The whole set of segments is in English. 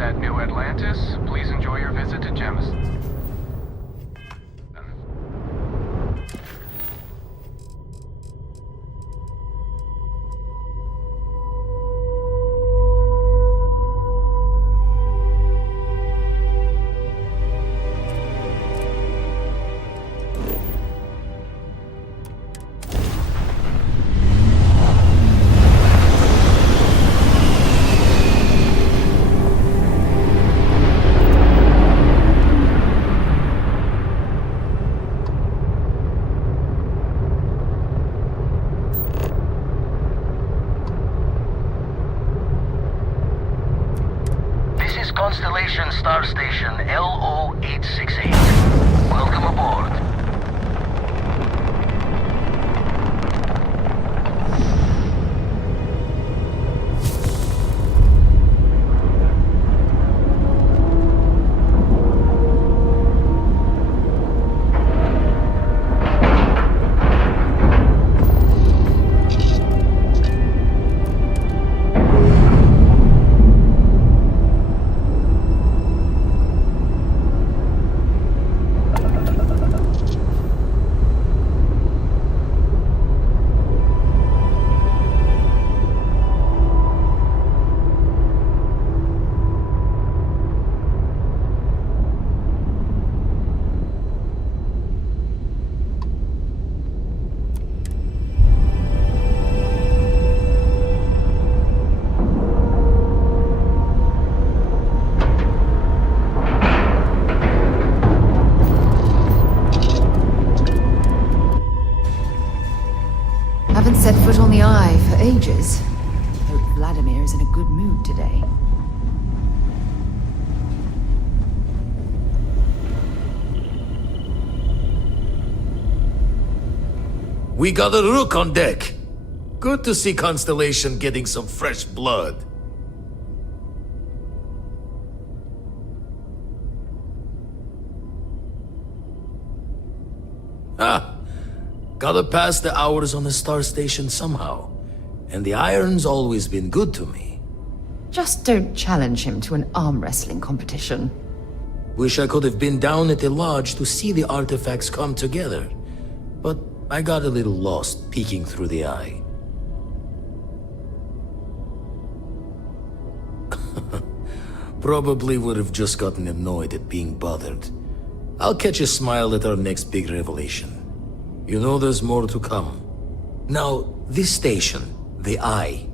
at New Atlantis. Please enjoy your visit to Gems. Constellation Star Station LO-868. Welcome aboard. Haven't set foot on the Eye for ages. Hope Vladimir is in a good mood today. We got a Rook on deck. Good to see Constellation getting some fresh blood. Ah! Gotta pass the hours on the Star Station somehow. And the Iron's always been good to me. Just don't challenge him to an arm wrestling competition. Wish I could have been down at the lodge to see the artifacts come together. But I got a little lost peeking through the Eye. Probably would have just gotten annoyed at being bothered. I'll catch a smile at our next big revelation. You know there's more to come. Now, this station, the Eye,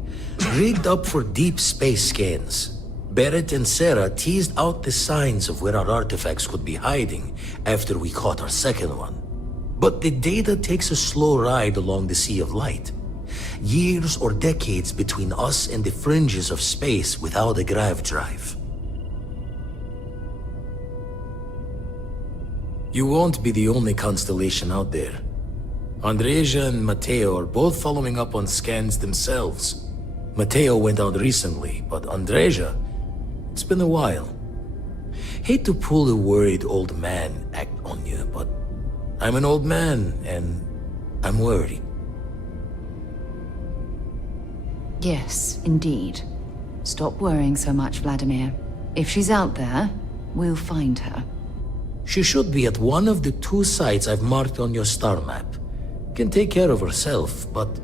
rigged up for deep space scans. Barrett and Sarah teased out the signs of where our artifacts could be hiding after we caught our second one. But the data takes a slow ride along the Sea of Light. Years or decades between us and the fringes of space without a grav drive. You won't be the only constellation out there. Andreja and Matteo are both following up on scans themselves. Matteo went out recently, but Andreja, it's been a while. Hate to pull a worried old man act on you, but I'm an old man, and I'm worried. Yes, indeed. Stop worrying so much, Vladimir. If she's out there, we'll find her. She should be at one of the 2 sites I've marked on your star map. Can take care of herself, but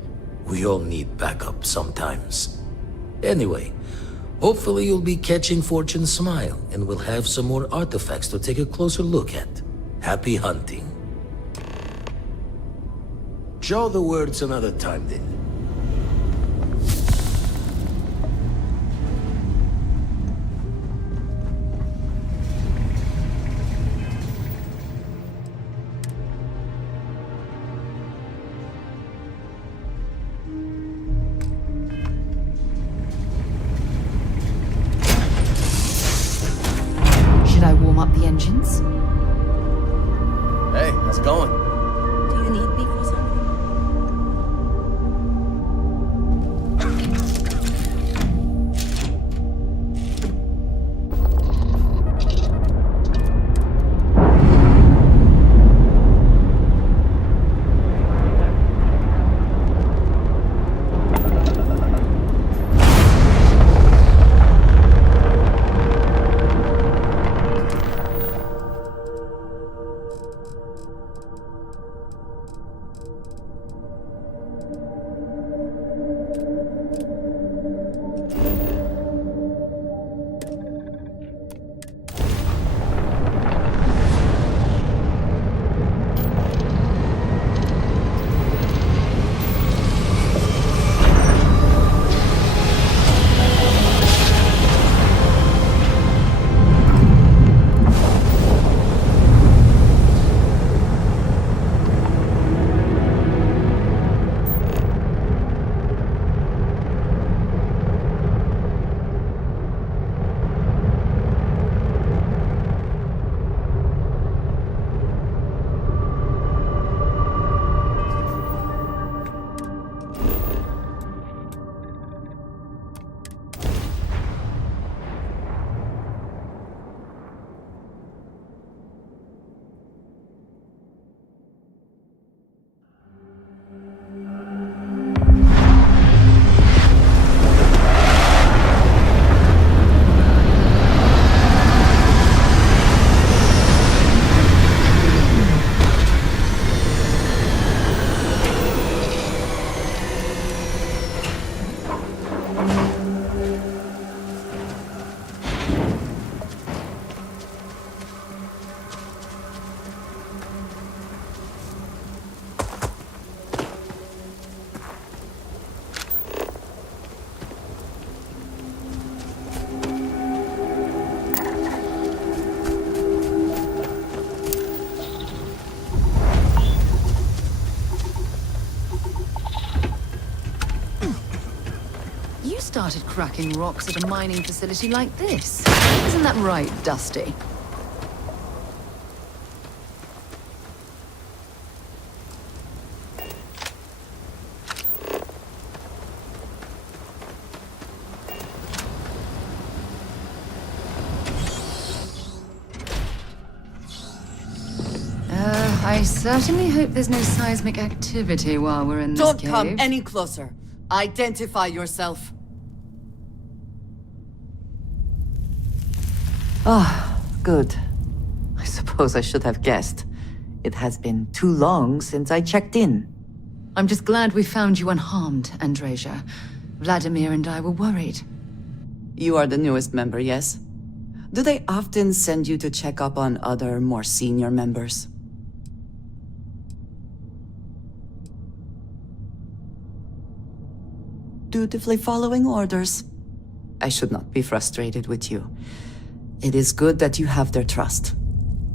we all need backup sometimes. Anyway, hopefully you'll be catching Fortune's smile, and we'll have some more artifacts to take a closer look at. Happy hunting. Show the words another time then. Should I warm up the engines? Hey, how's it going? Do you need me for something? started cracking rocks at a mining facility like this. Isn't that right, Dusty? I certainly hope there's no seismic activity while we're in this Don't cave. come any closer. Identify yourself. Ah, good. I suppose I should have guessed. It has been too long since I checked in. I'm just glad we found you unharmed, Andreja. Vladimir and I were worried. You are the newest member, yes? Do they often send you to check up on other, more senior members? Dutifully following orders. I should not be frustrated with you. It is good that you have their trust.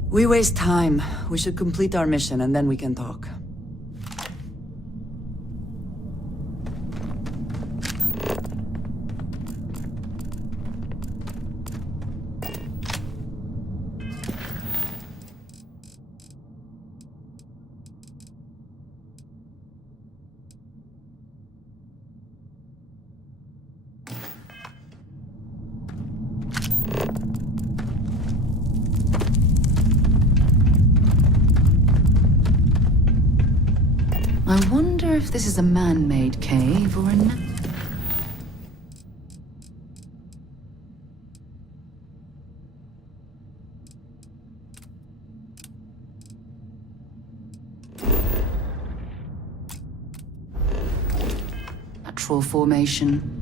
We waste time. We should complete our mission and then we can talk. I wonder if this is a man-made cave or a natural formation.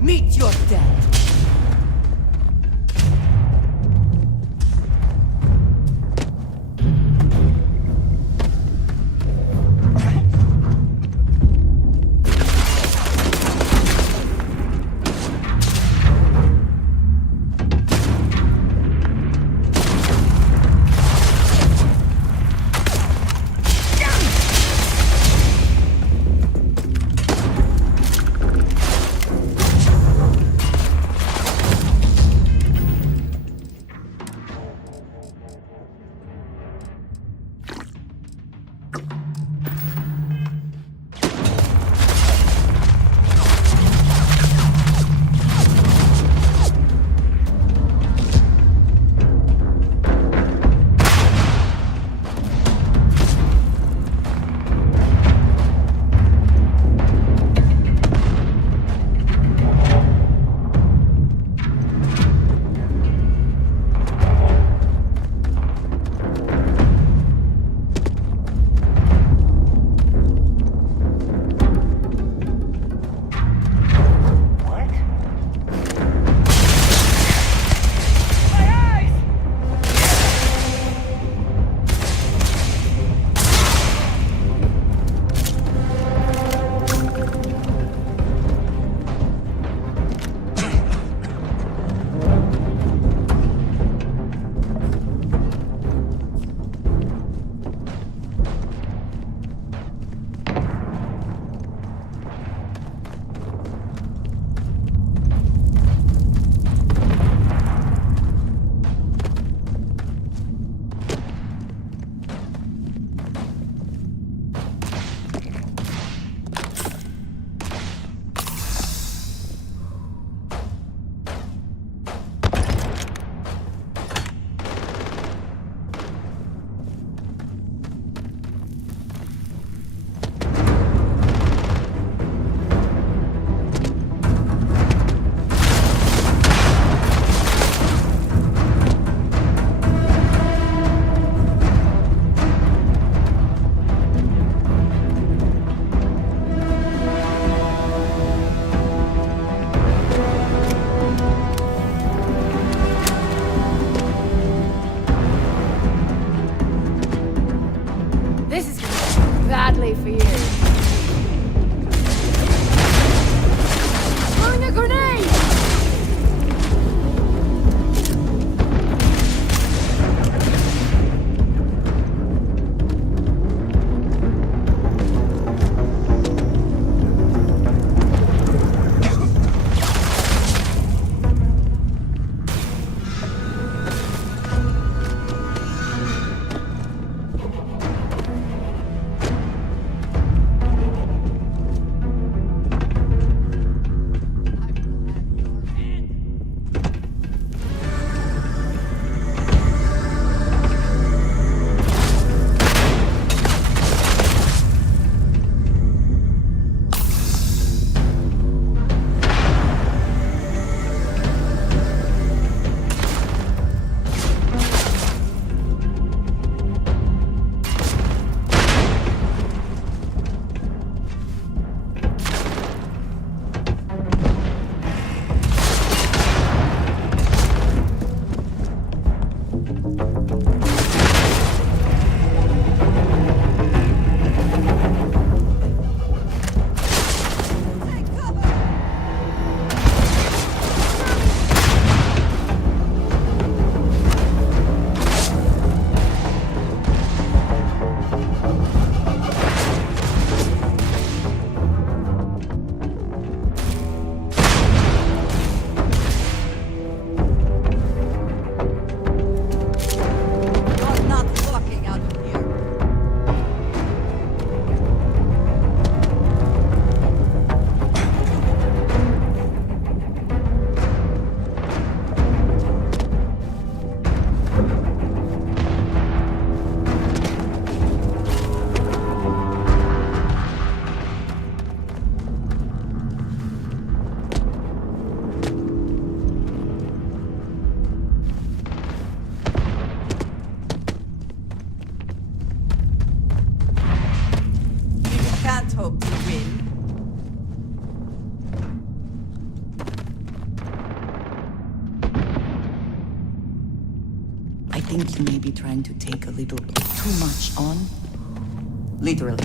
Meet your death! think you may be trying to take a little too much on. Literally.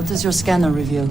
What does your scanner reveal?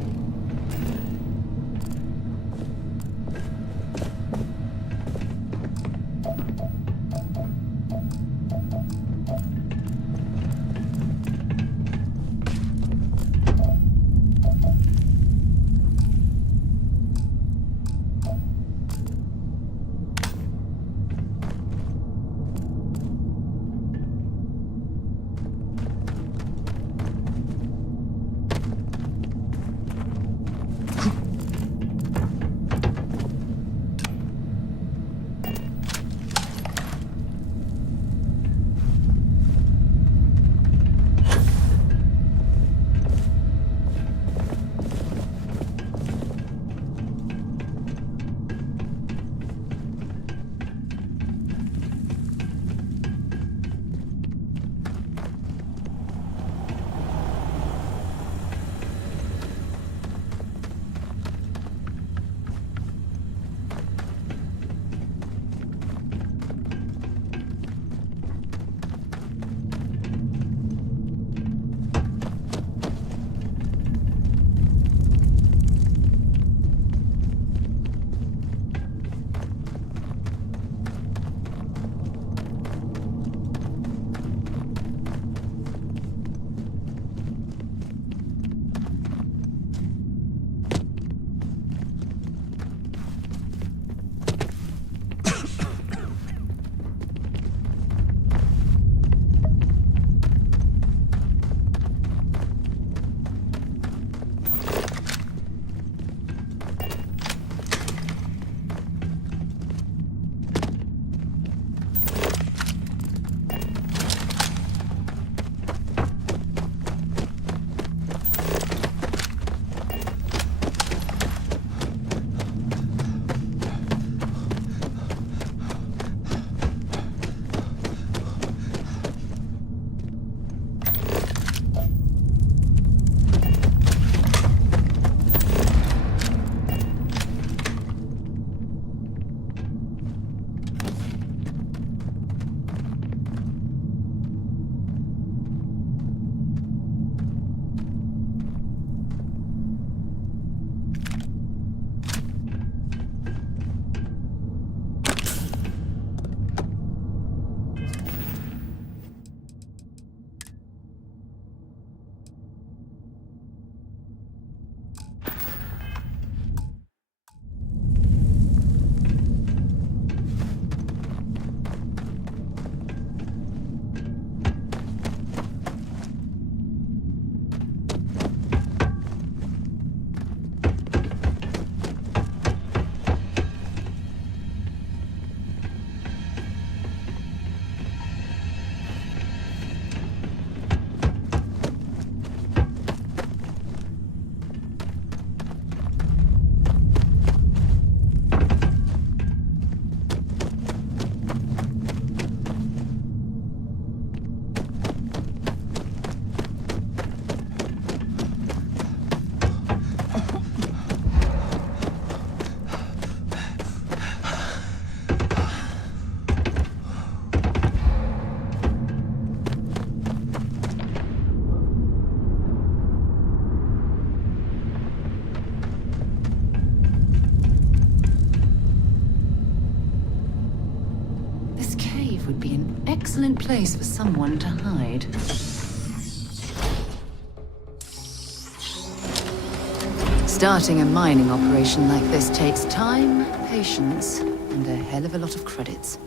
Would be an excellent place for someone to hide. Starting a mining operation like this takes time, patience, and a hell of a lot of credits.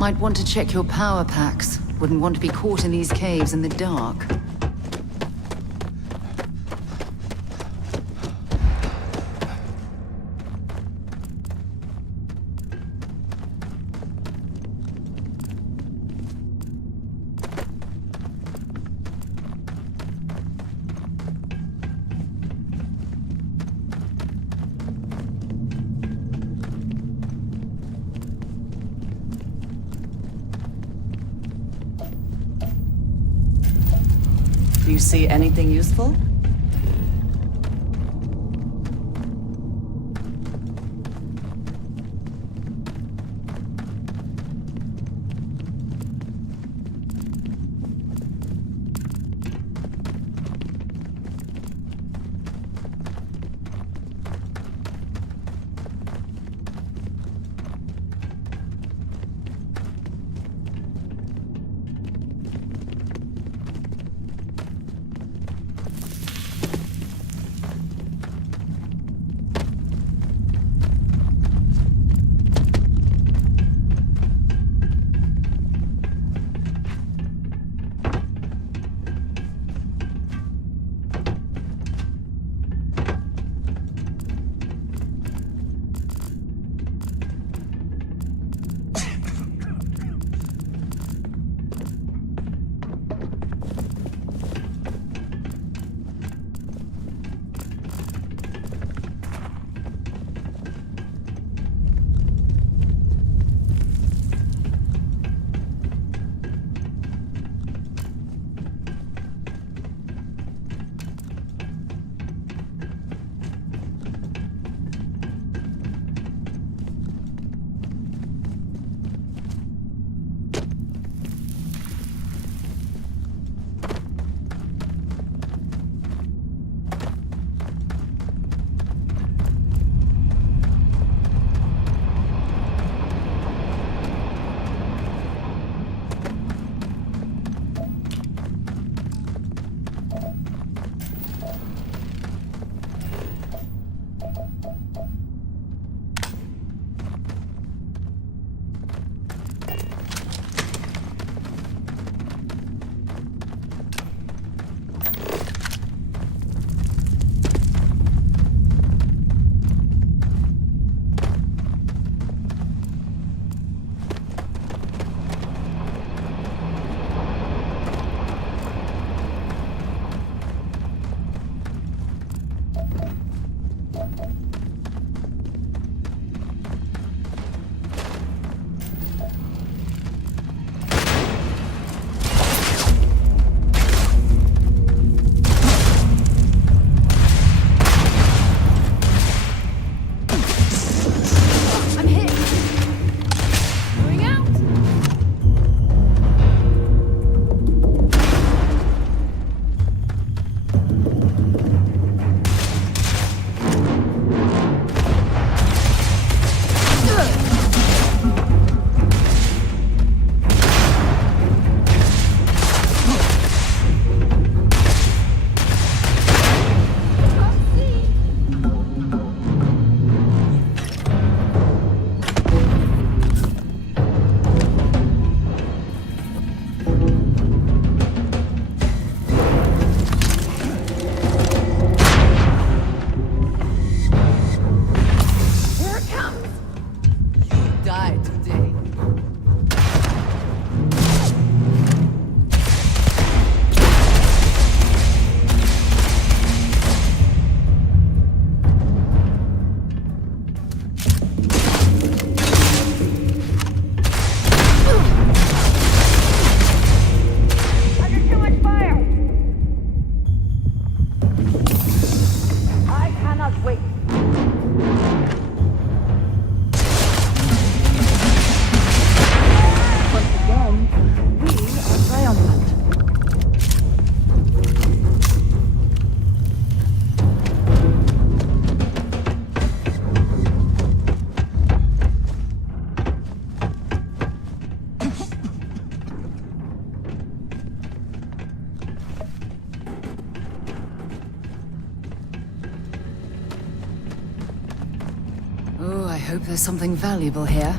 Might want to check your power packs. Wouldn't want to be caught in these caves in the dark. Do you see anything useful? Oh, I hope there's something valuable here.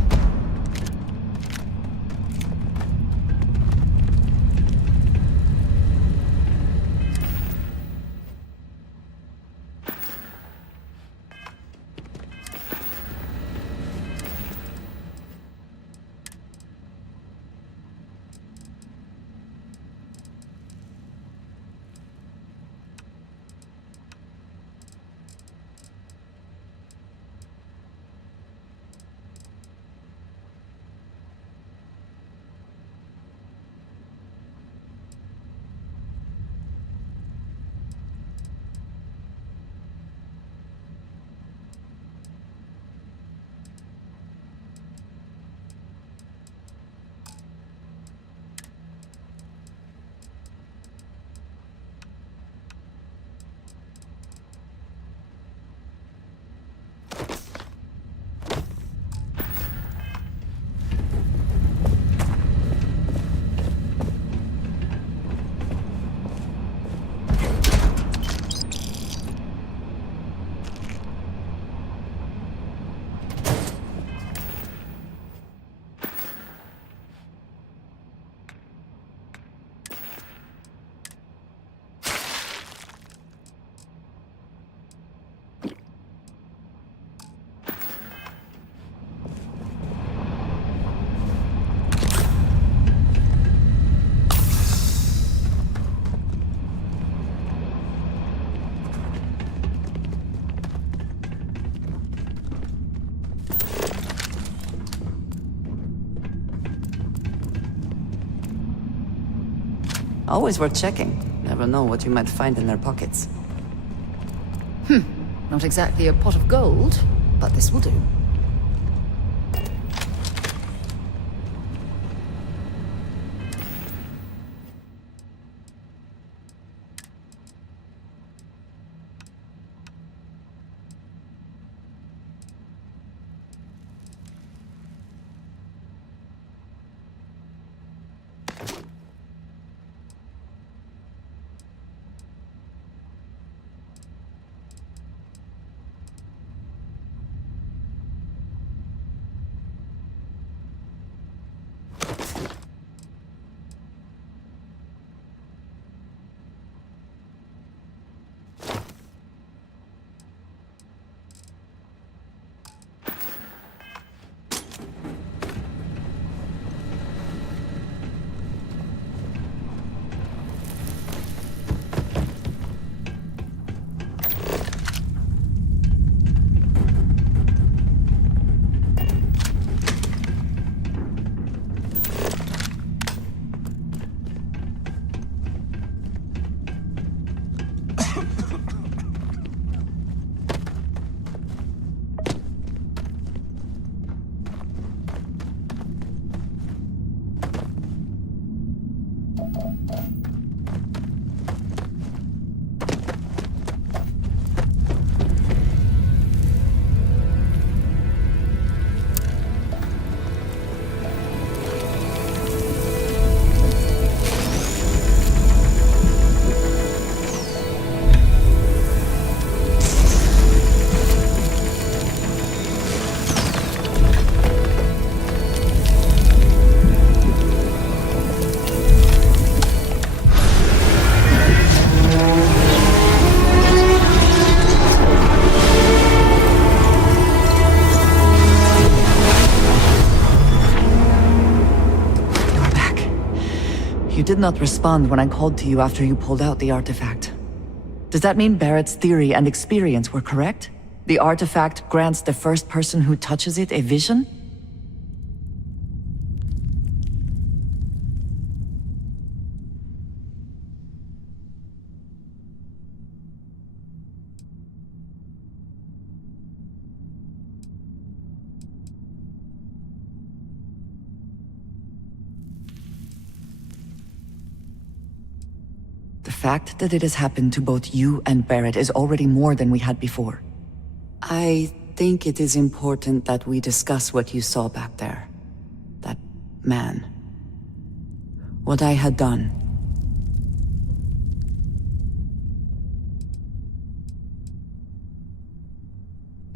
Always worth checking. Never know what you might find in their pockets. Not exactly a pot of gold, but this will do. You did not respond when I called to you after you pulled out the artifact. Does that mean Barrett's theory and experience were correct? The artifact grants the first person who touches it a vision? The fact that it has happened to both you and Barrett is already more than we had before. I think it is important that we discuss what you saw back there. That man. What I had done.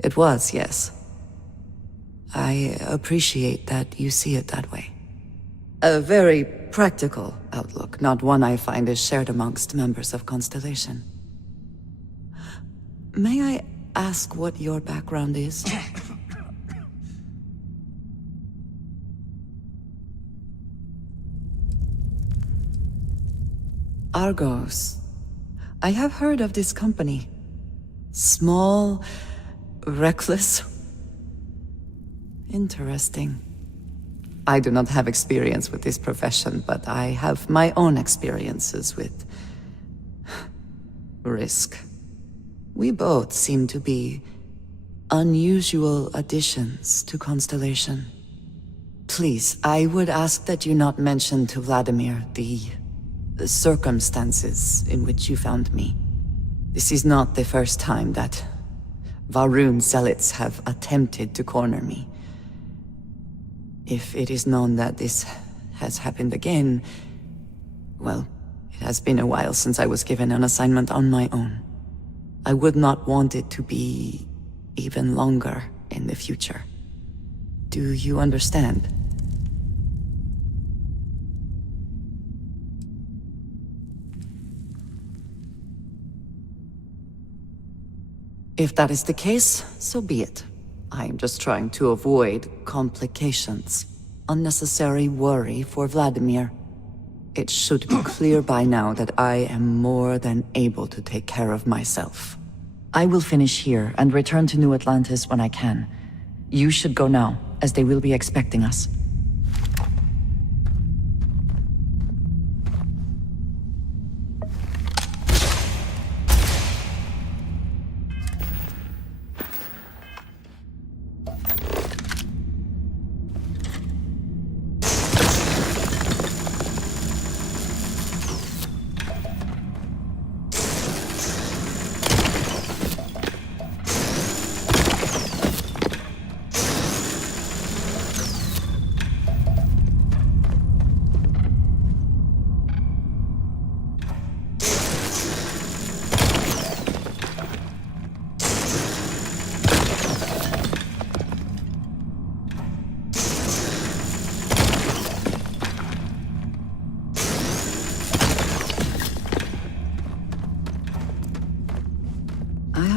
It was, yes. I appreciate that you see it that way. A very practical outlook, not one I find is shared amongst members of Constellation. May I ask what your background is? Argos. I have heard of this company. Small, reckless. Interesting. I do not have experience with this profession, but I have my own experiences with risk. We both seem to be unusual additions to Constellation. Please, I would ask that you not mention to Vladimir the circumstances in which you found me. This is not the first time that Varun zealots have attempted to corner me. If it is known that this has happened again, well, it has been a while since I was given an assignment on my own. I would not want it to be even longer in the future. Do you understand? If that is the case, so be it. I am just trying to avoid complications. Unnecessary worry for Vladimir. It should be clear by now that I am more than able to take care of myself. I will finish here and return to New Atlantis when I can. You should go now, as they will be expecting us.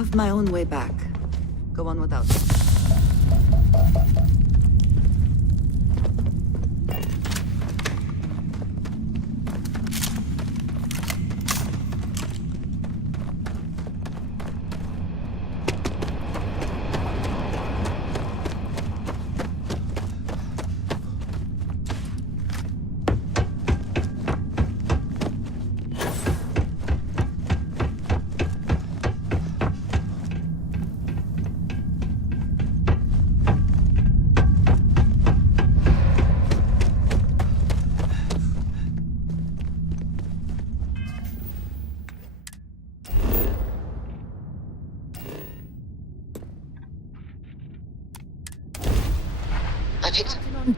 paved my own way back. Go on without me. I picked up on.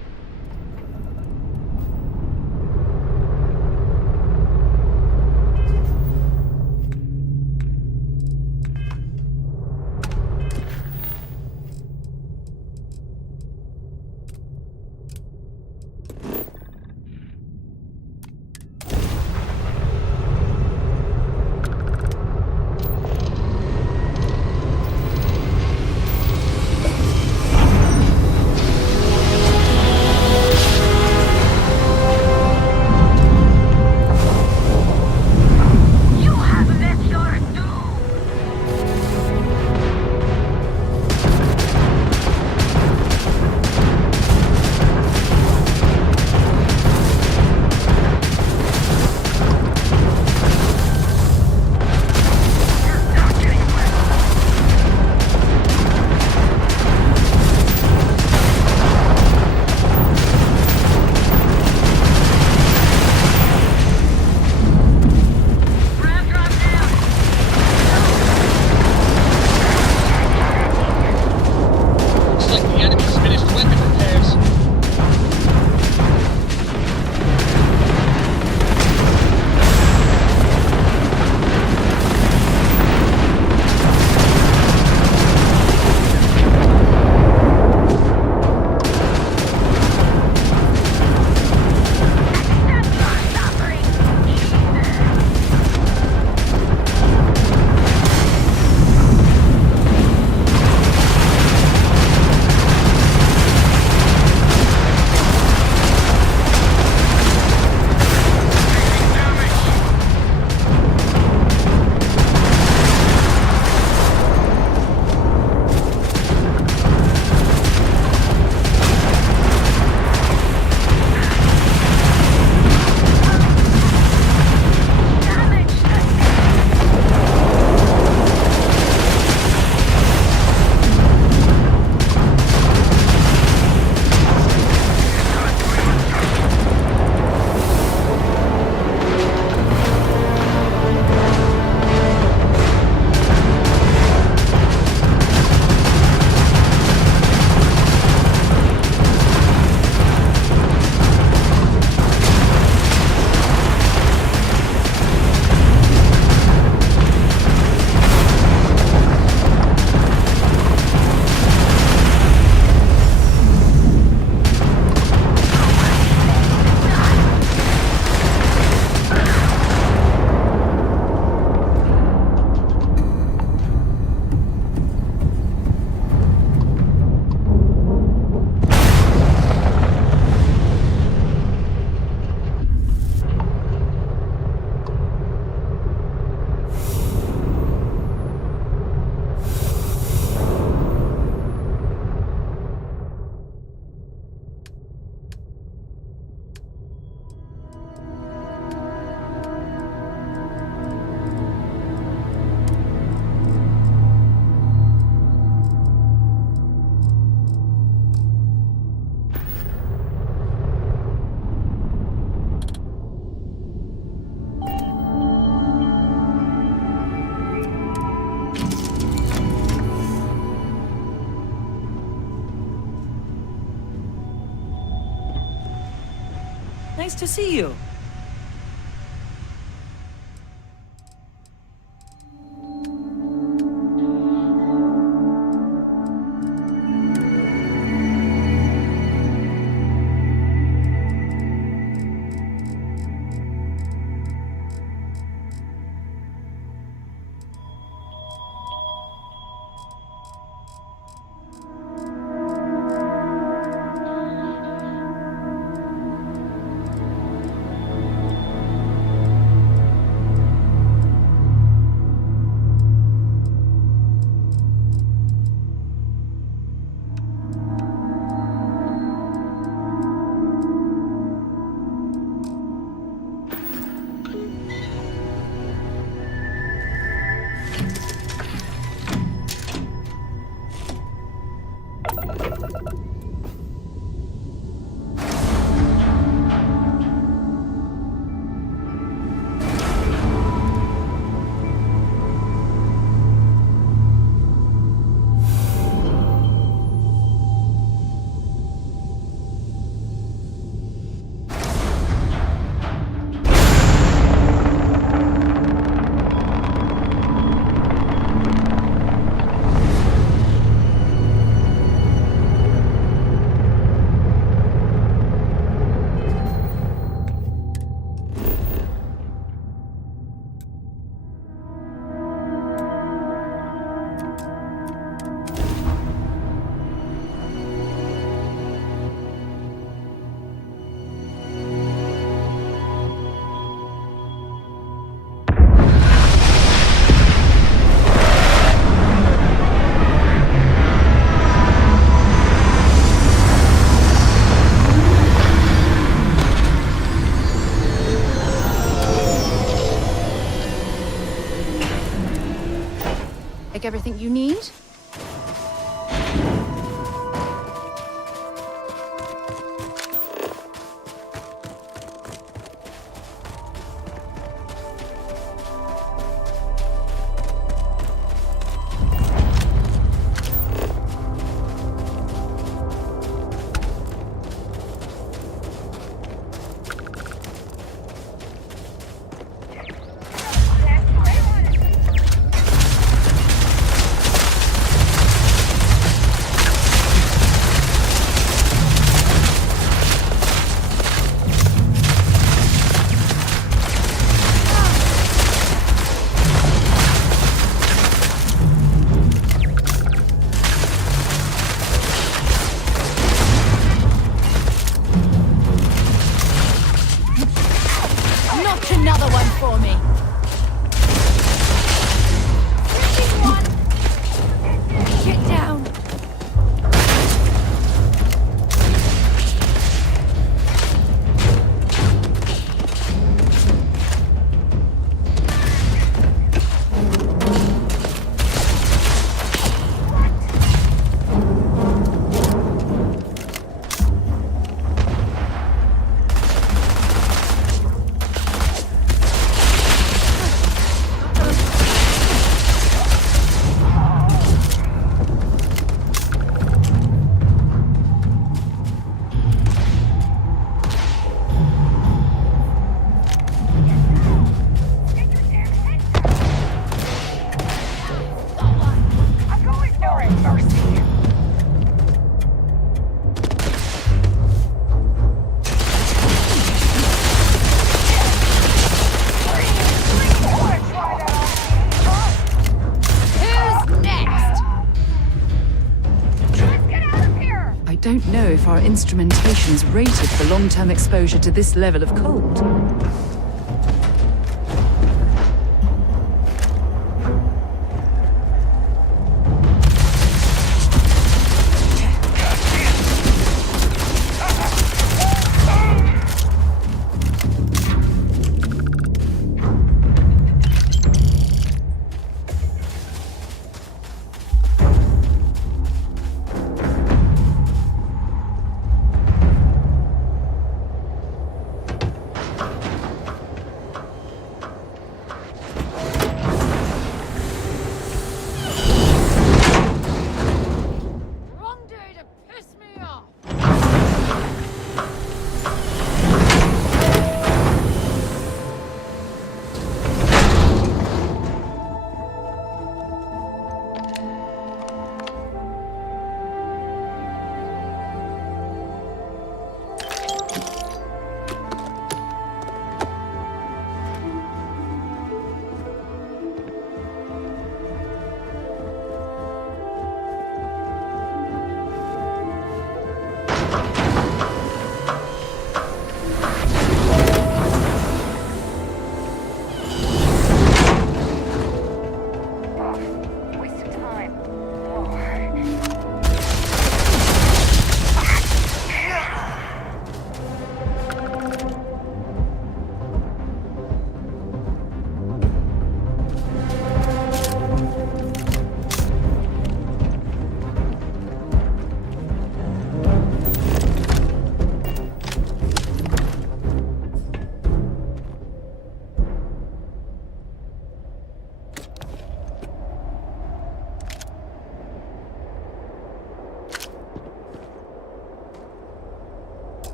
Nice to see you. everything you need? Knock another one for me. Get down. I don't know if our instrumentation's rated for long-term exposure to this level of cold.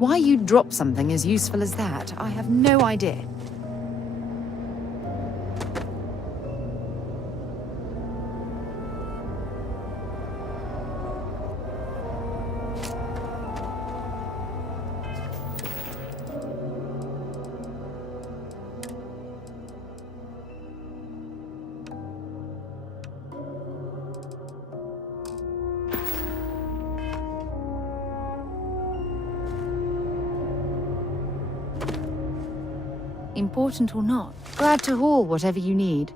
Why you'd drop something as useful as that, I have no idea. Important or not, glad to haul whatever you need.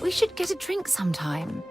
We should get a drink sometime.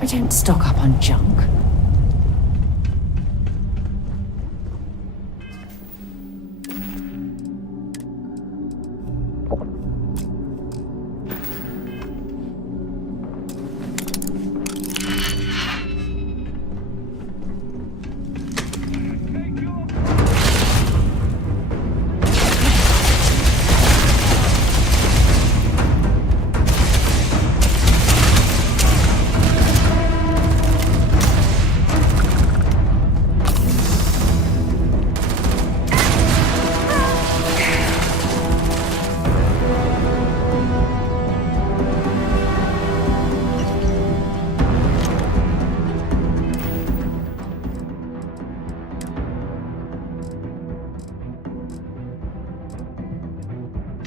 I don't stock up on junk.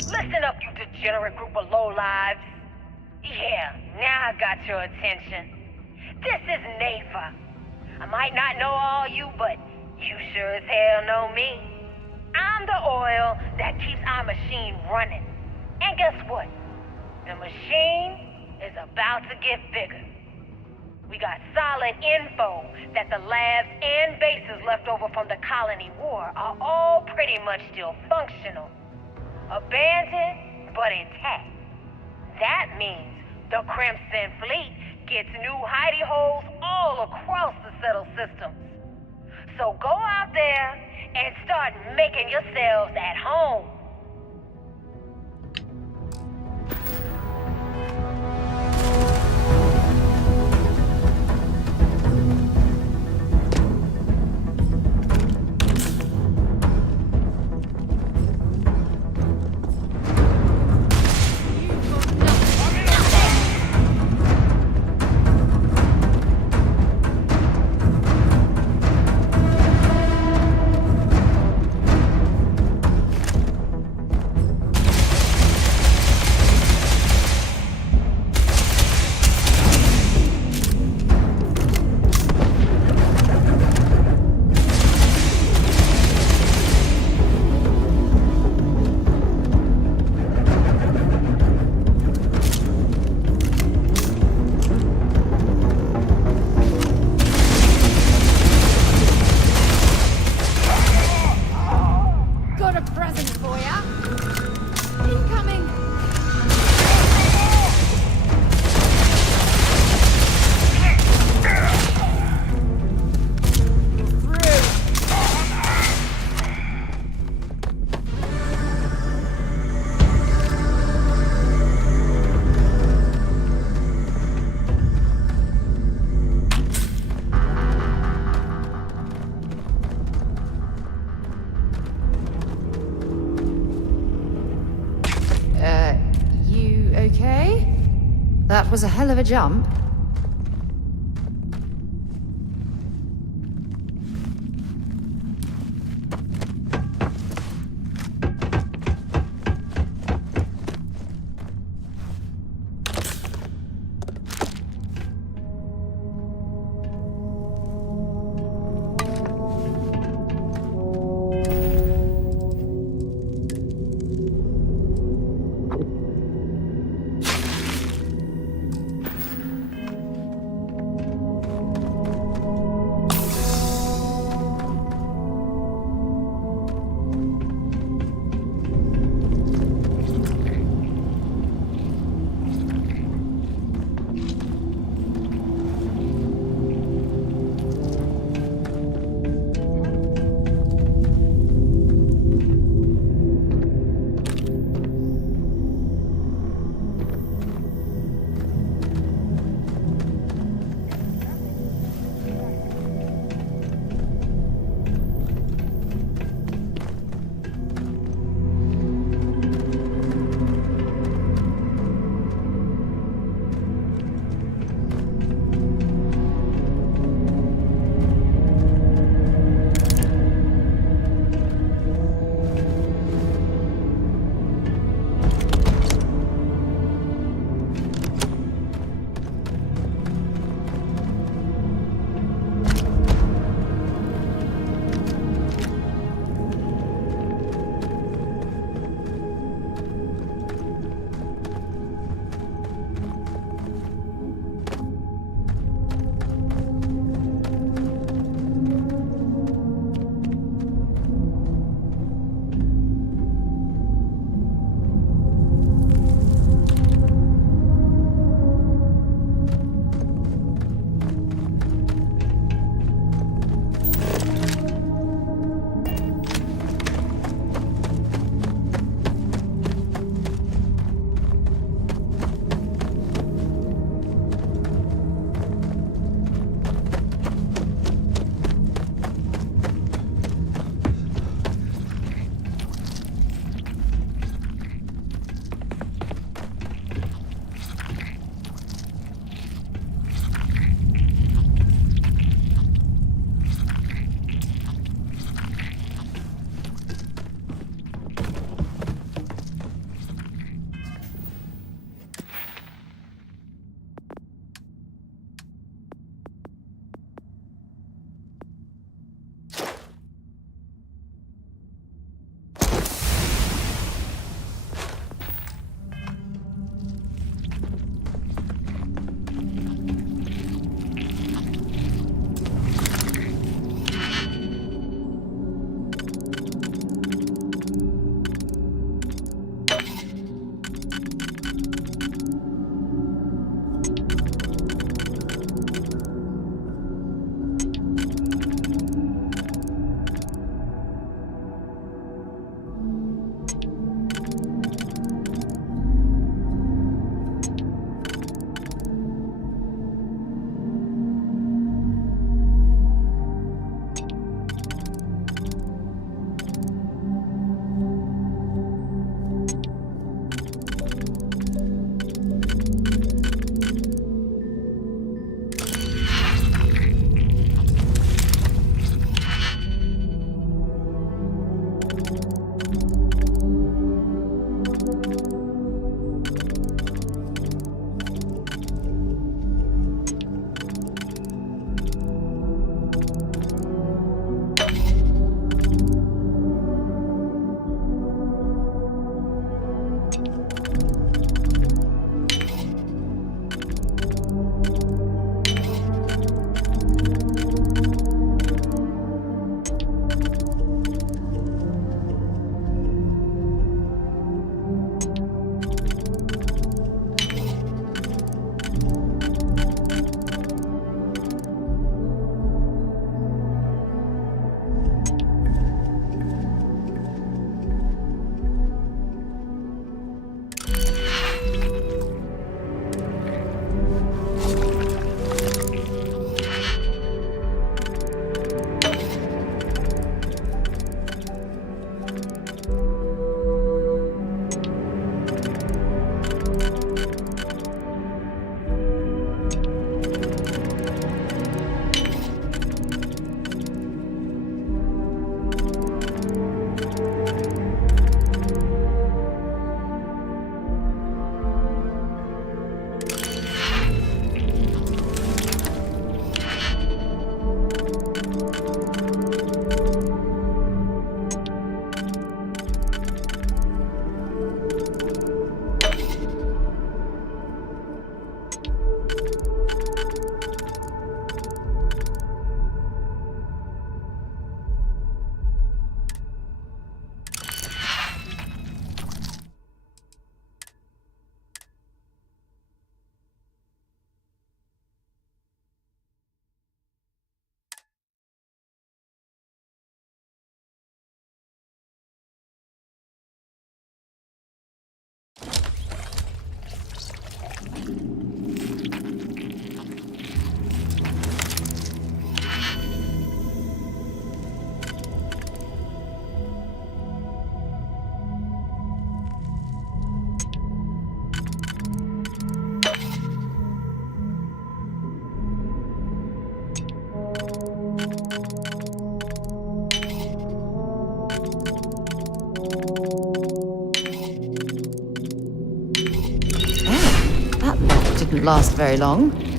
Listen up, you degenerate group of lowlives. Yeah, now I got your attention. This is Nafa. I might not know all you, but you sure as hell know me. I'm the oil that keeps our machine running. And guess what? The machine is about to get bigger. We got solid info that the labs and bases left over from the colony war are all pretty much still functional. Abandoned, but intact. That means the Crimson Fleet gets new hidey holes all across the settled systems. So go out there and start making yourselves at home. That was a hell of a jump. wouldn't last very long.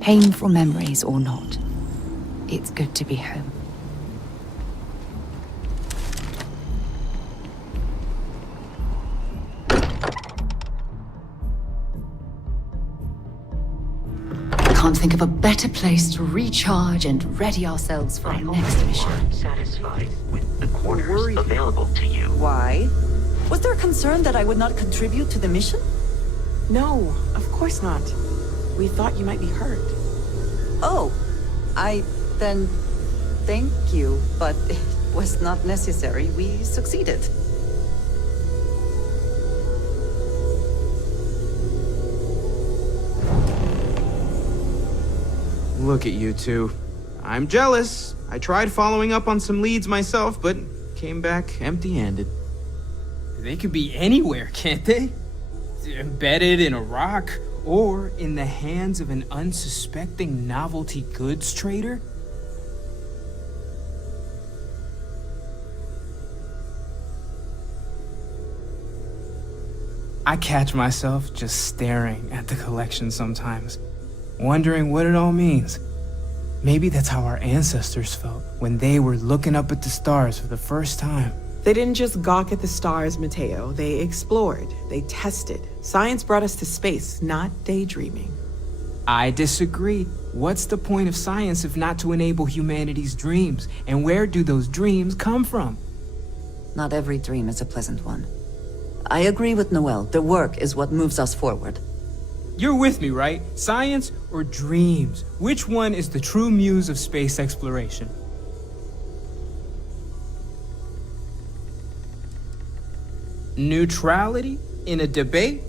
Painful memories or not, it's good to be home. Can't think of a better place to recharge and ready ourselves for our next mission. Satisfied with the quarters available to you. Why? Was there concern that I would not contribute to the mission? No, of course not. We thought you might be hurt. Oh, then thank you, but it was not necessary. We succeeded. Look at you two. I'm jealous. I tried following up on some leads myself, but came back empty-handed. They could be anywhere, can't they? Embedded in a rock, or in the hands of an unsuspecting novelty goods trader? I catch myself just staring at the collection sometimes, wondering what it all means. Maybe that's how our ancestors felt when they were looking up at the stars for the first time. They didn't just gawk at the stars, Mateo. They explored. They tested. Science brought us to space, not daydreaming. I disagree. What's the point of science if not to enable humanity's dreams? And where do those dreams come from? Not every dream is a pleasant one. I agree with Noel. The work is what moves us forward. You're with me, right? Science or dreams? Which one is the true muse of space exploration? Neutrality in a debate?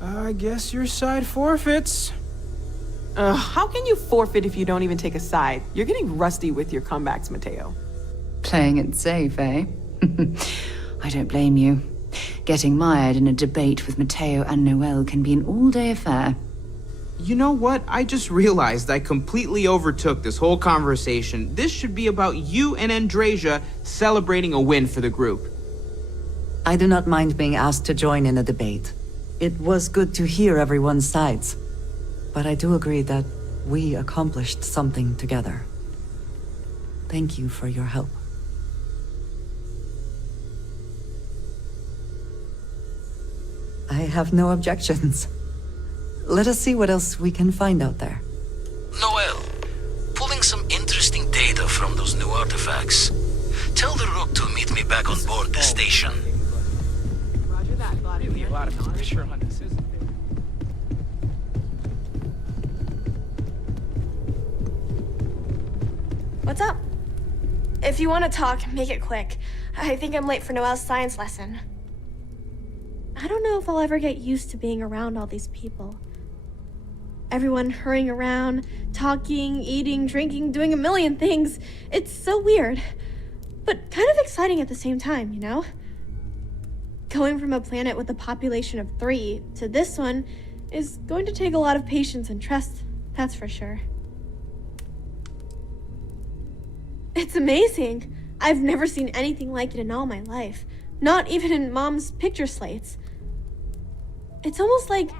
I guess your side forfeits. How can you forfeit if you don't even take a side? You're getting rusty with your comebacks, Mateo. Playing it safe, eh? I don't blame you. Getting mired in a debate with Mateo and Noel can be an all-day affair. You know what? I just realized I completely overtook this whole conversation. This should be about you and Andrasia celebrating a win for the group. I do not mind being asked to join in a debate. It was good to hear everyone's sides. But I do agree that we accomplished something together. Thank you for your help. I have no objections. Let us see what else we can find out there. Noel, pulling some interesting data from those new artifacts. Tell the Rook to meet me back on board the station. Roger that, Vladimir. Really a lot of pressure on us, isn't there? What's up? If you want to talk, make it quick. I think I'm late for Noel's science lesson. I don't know if I'll ever get used to being around all these people. Everyone hurrying around, talking, eating, drinking, doing a million things. It's so weird, but kind of exciting at the same time, you know? Going from a planet with a population of 3 to this one is going to take a lot of patience and trust, that's for sure. It's amazing. I've never seen anything like it in all my life. Not even in Mom's picture slates. It's almost like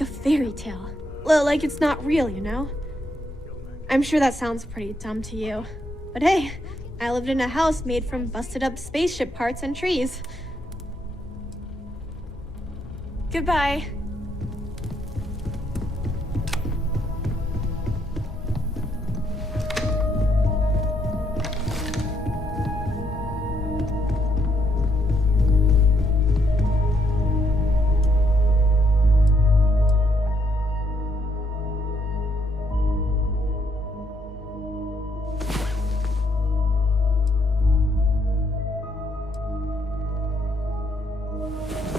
a fairy tale. Like it's not real, you know? I'm sure that sounds pretty dumb to you. But hey, I lived in a house made from busted up spaceship parts and trees. Goodbye.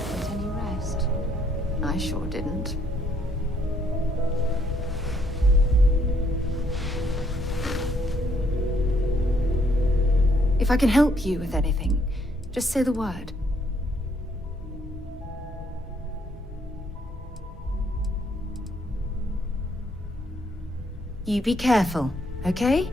Get any rest? I sure didn't. If I can help you with anything, just say the word. You be careful, okay?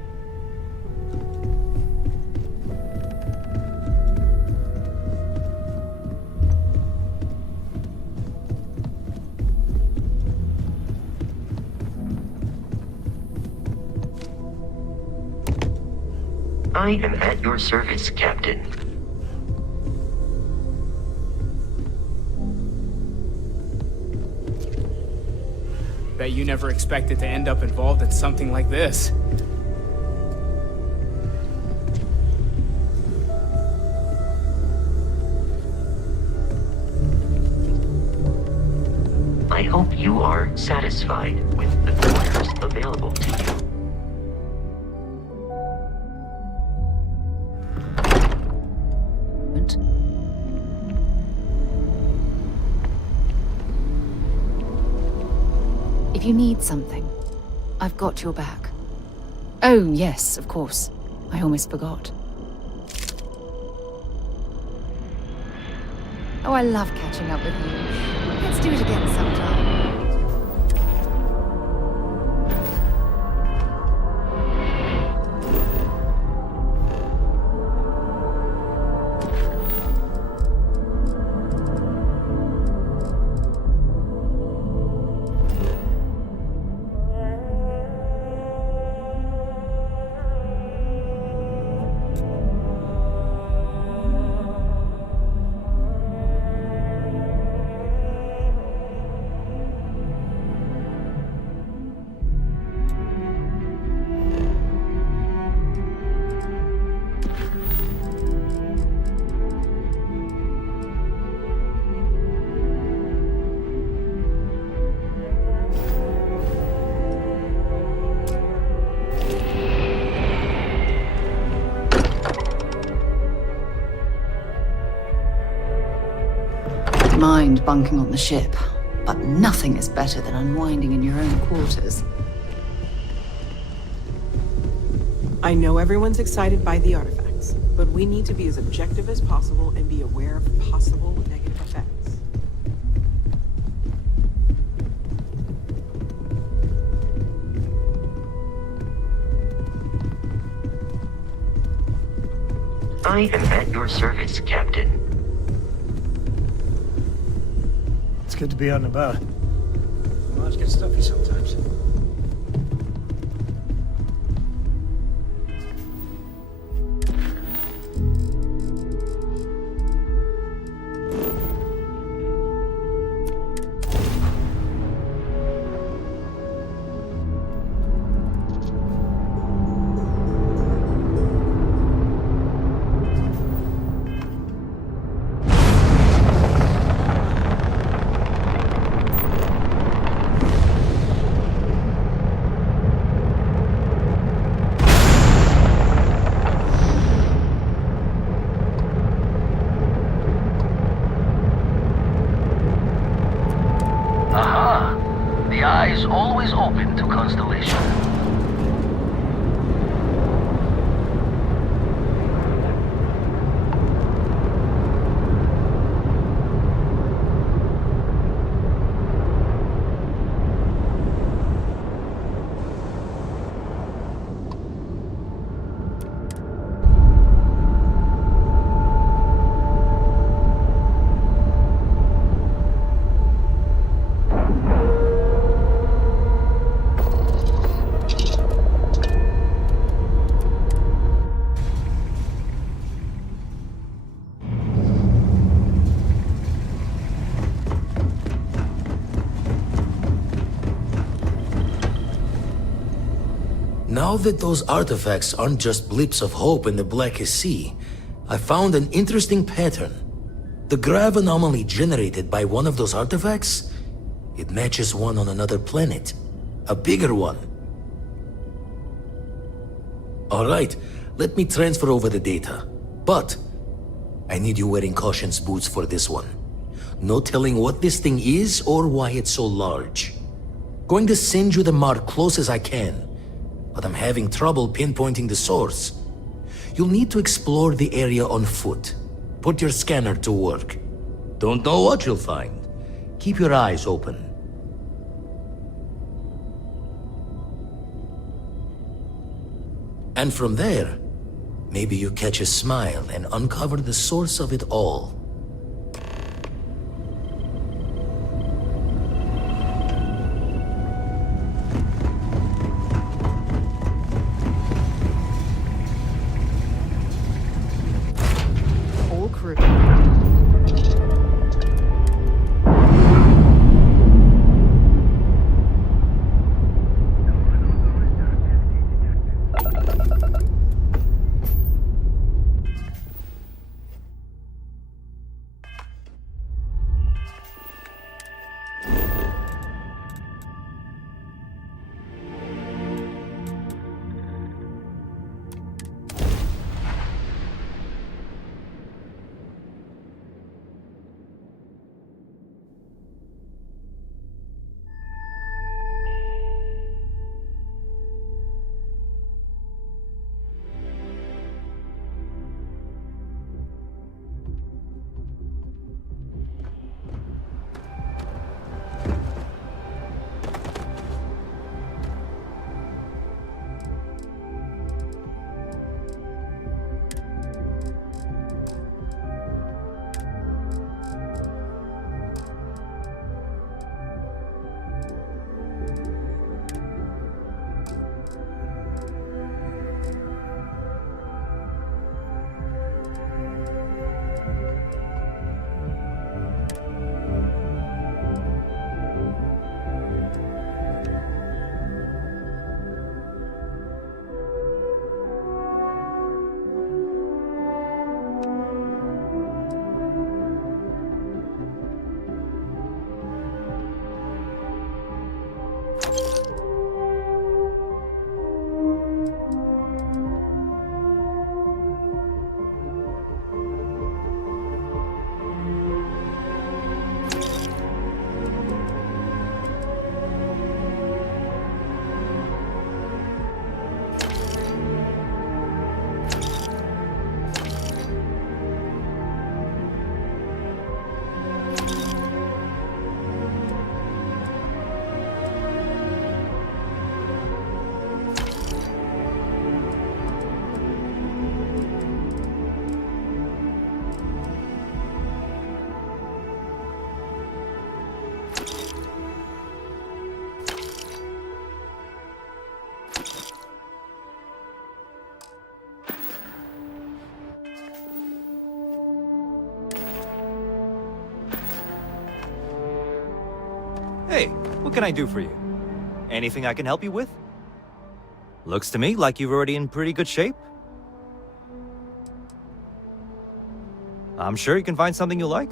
I am at your service, Captain. Bet you never expected to end up involved in something like this. I hope you are satisfied with the quarters available to you. If you need something, I've got your back. Oh, yes, of course. I almost forgot. Oh, I love catching up with you. Let's do it again sometime. Mind bunking on the ship, but nothing is better than unwinding in your own quarters. I know everyone's excited by the artifacts, but we need to be as objective as possible and be aware of possible negative effects. I am at your service, Captain. It's good to be out and about. Lives get stuffy sometimes. Eyes always open to Constellation. Now that those artifacts aren't just blips of hope in the blackest sea, I found an interesting pattern. The grav anomaly generated by one of those artifacts, it matches one on another planet. A bigger one. Alright, let me transfer over the data. But I need you wearing caution's boots for this one. No telling what this thing is or why it's so large. Going to send you the mark close as I can, but I'm having trouble pinpointing the source. You'll need to explore the area on foot. Put your scanner to work. Don't know what you'll find. Keep your eyes open. And from there, maybe you catch a smile and uncover the source of it all. Hey, what can I do for you? Anything I can help you with? Looks to me like you're already in pretty good shape. I'm sure you can find something you like.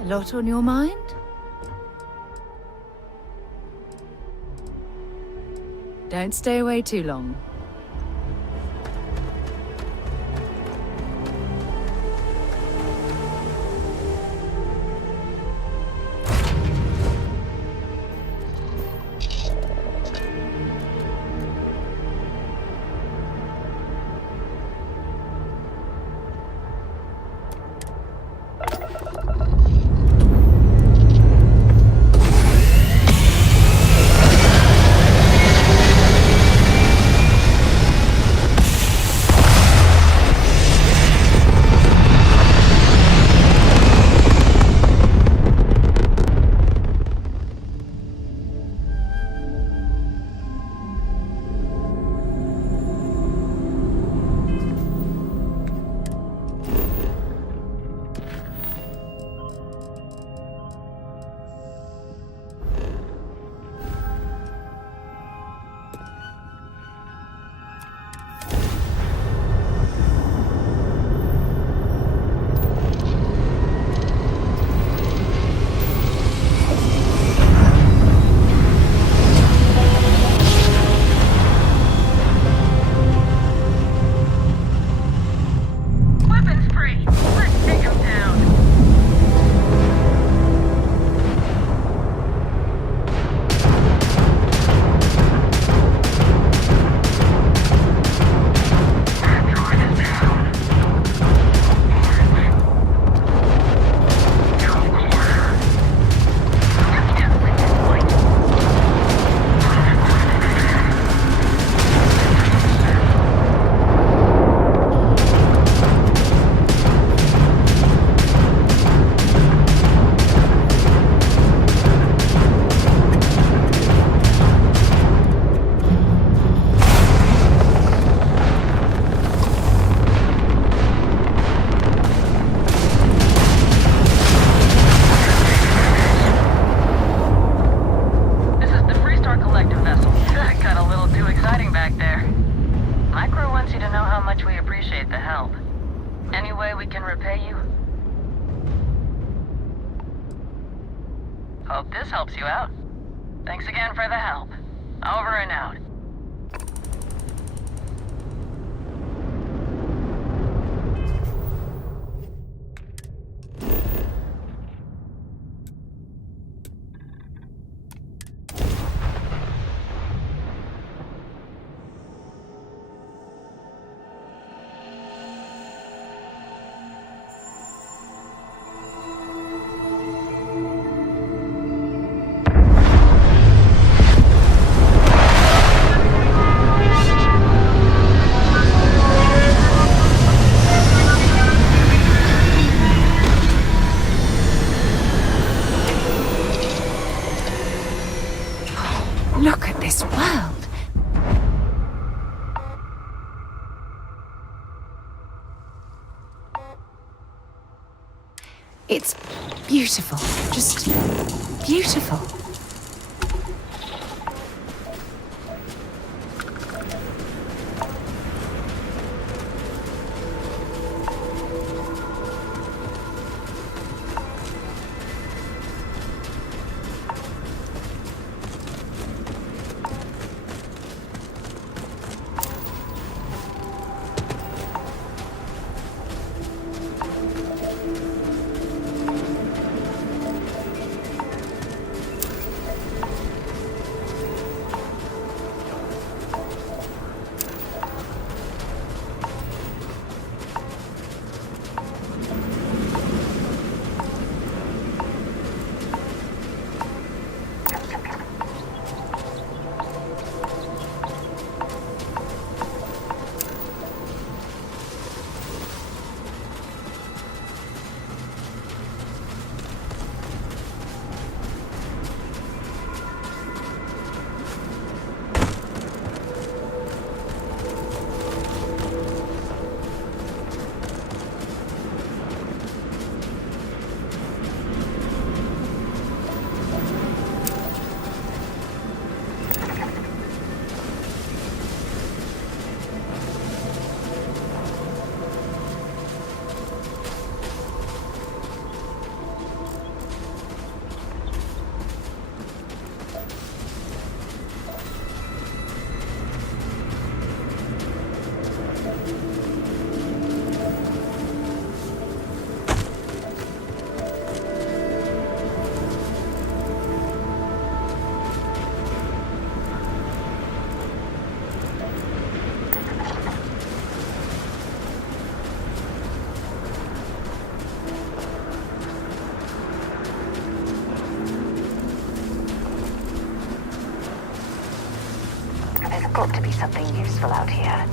A lot on your mind? Don't stay away too long. Hope this helps you out. Thanks again for the help. Over and out. Look at this world. It's beautiful. Just beautiful. have to be something useful out here.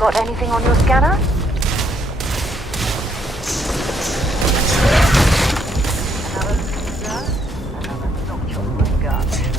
Got anything on your scanner? Another pizza? Another milk chocolate garbage.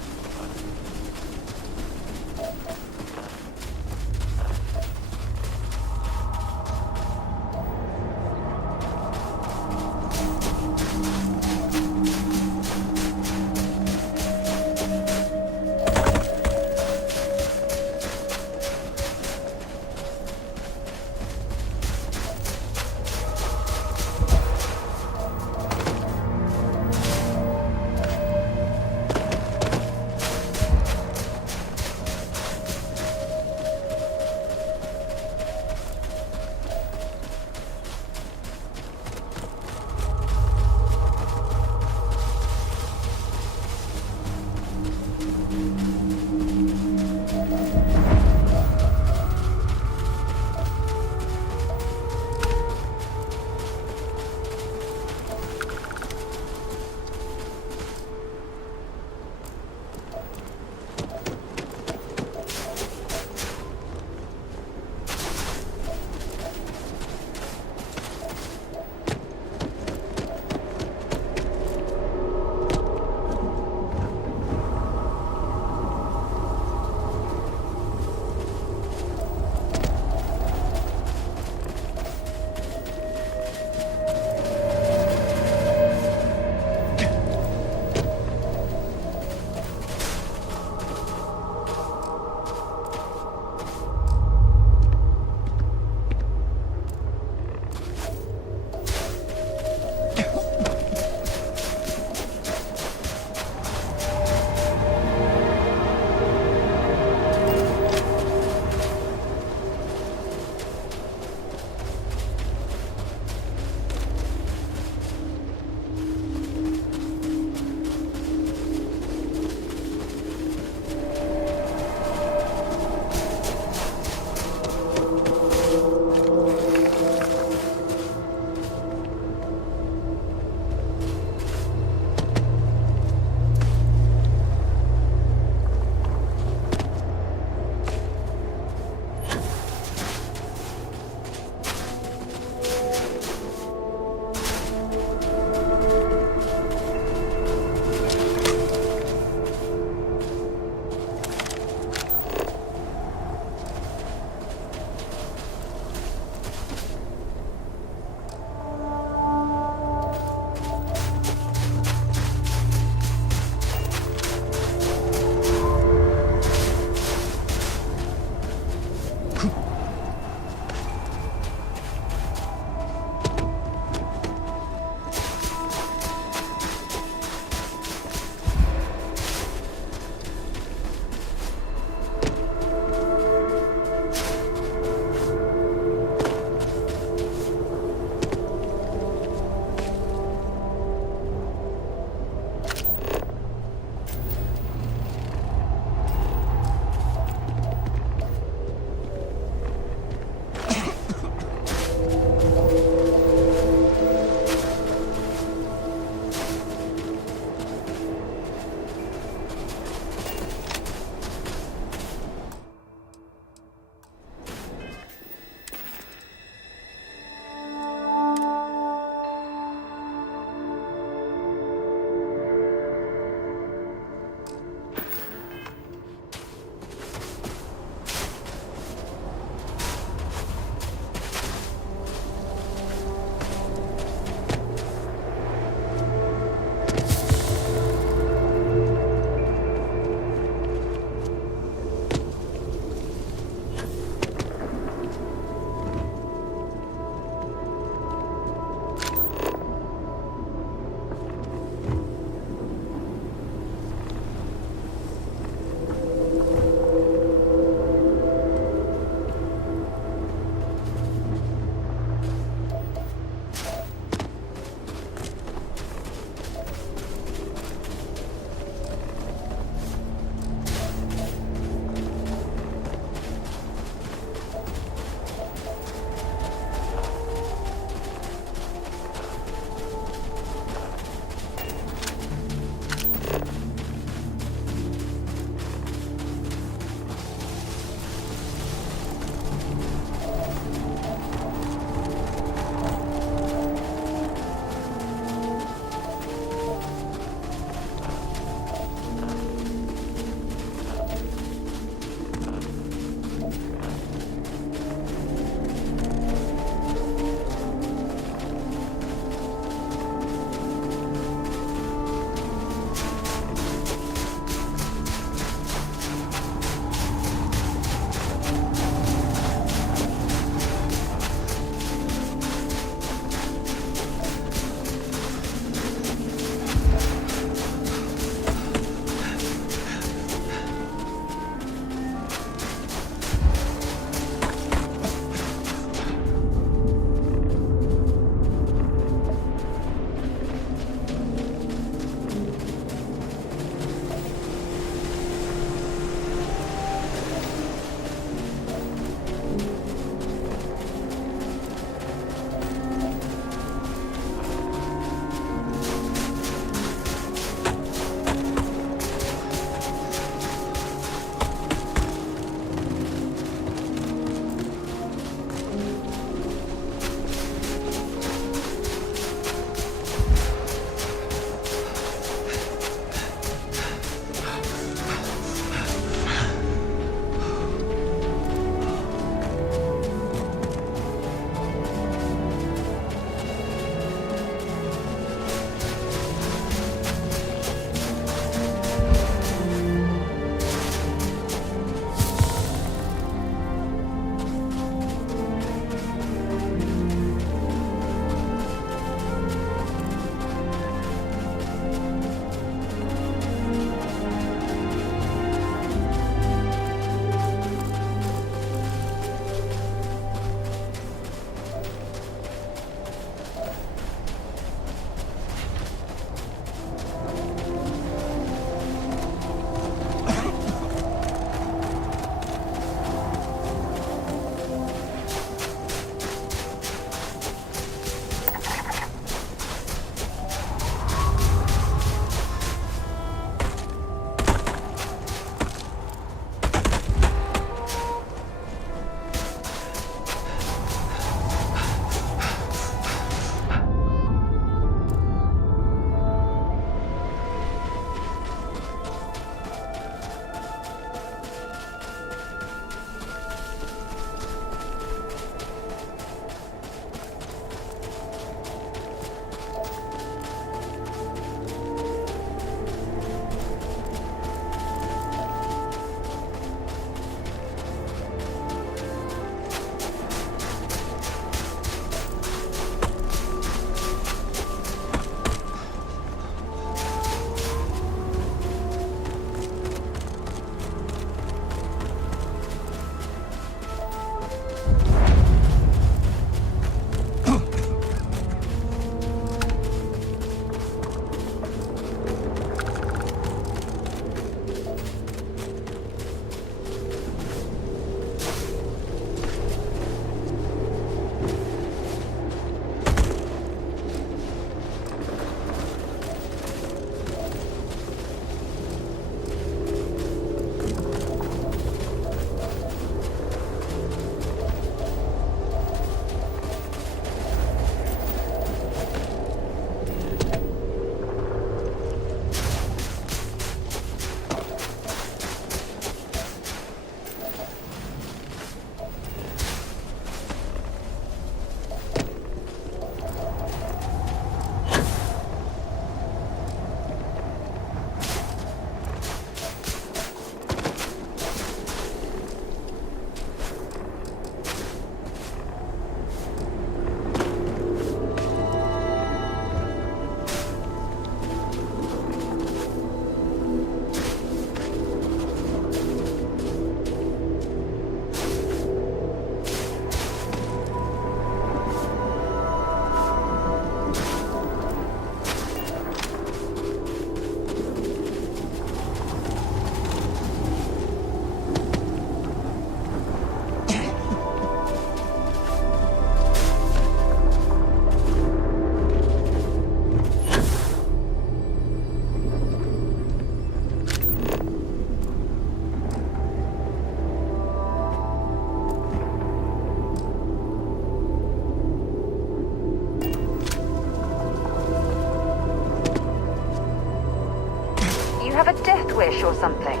wish or something.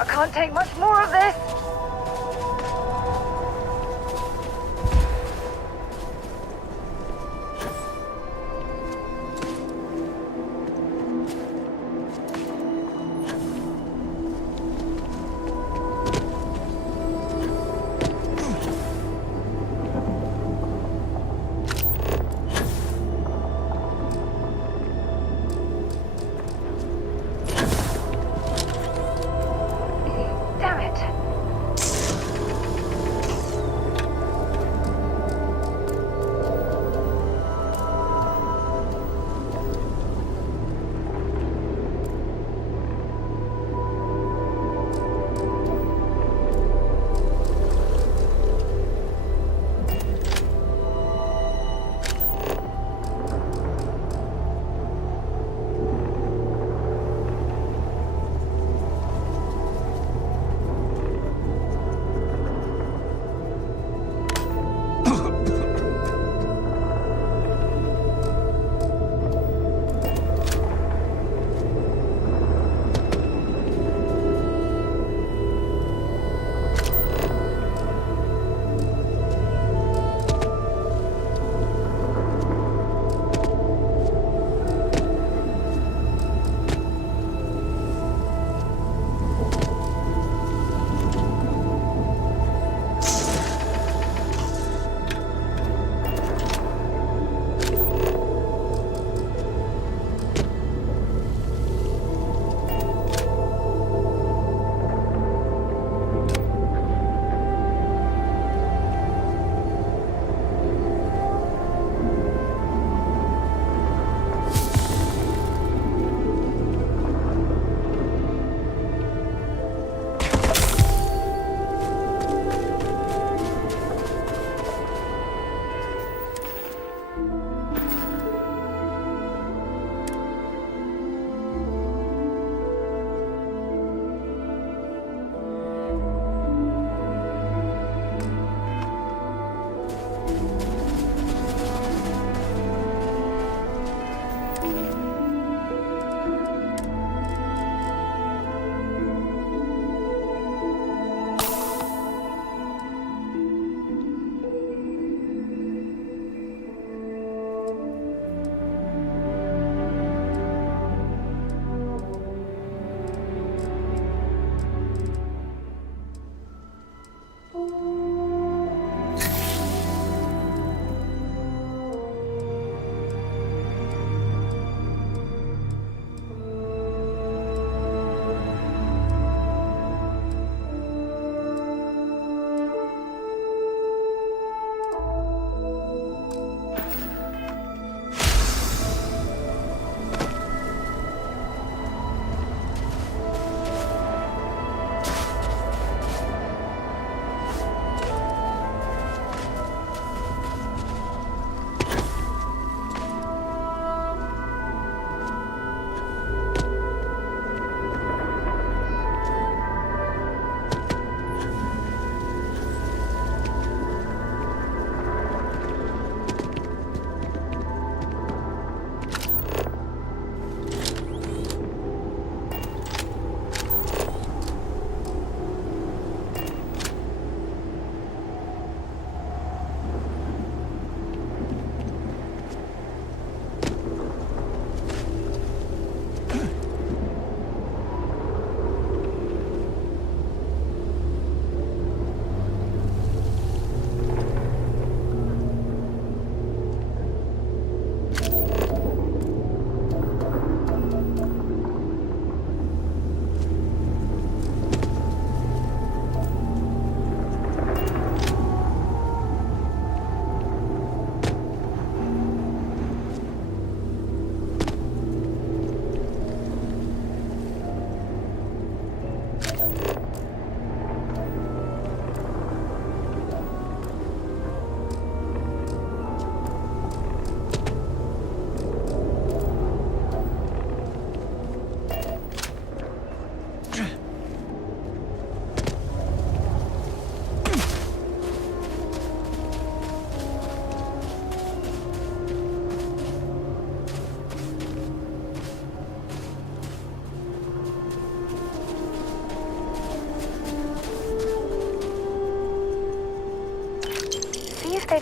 I can't take much more of this. Damn it.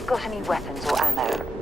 you've got any weapons or ammo.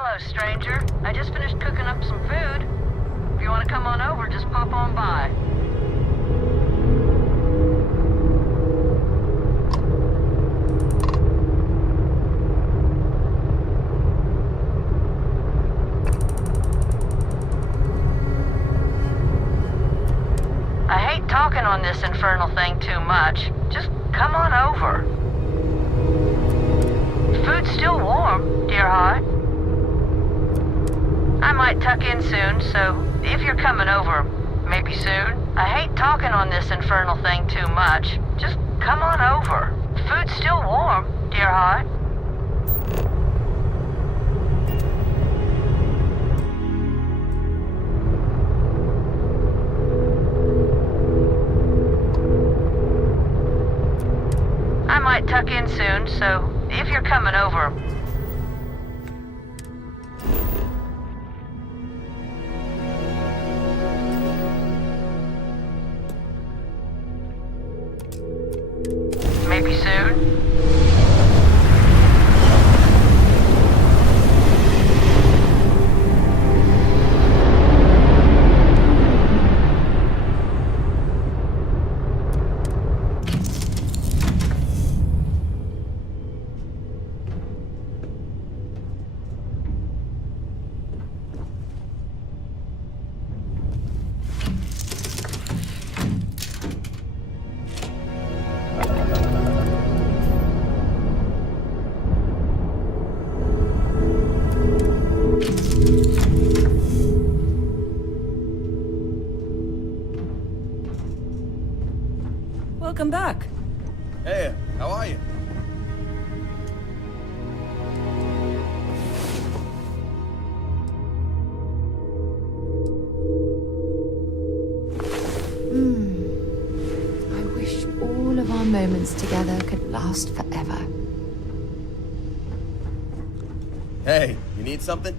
Hello, stranger. I just finished cooking up some food. If you want to come on over, just pop on by. I hate talking on this infernal thing too much. Just come on over. Food's still warm, dear heart. I might tuck in soon, so if you're coming over, maybe soon. I hate talking on this infernal thing too much. Just come on over. Food's still warm, dear heart. I might tuck in soon, so if you're coming over, maybe soon. Welcome back. Hey, how are you? I wish all of our moments together could last forever. Hey, you need something?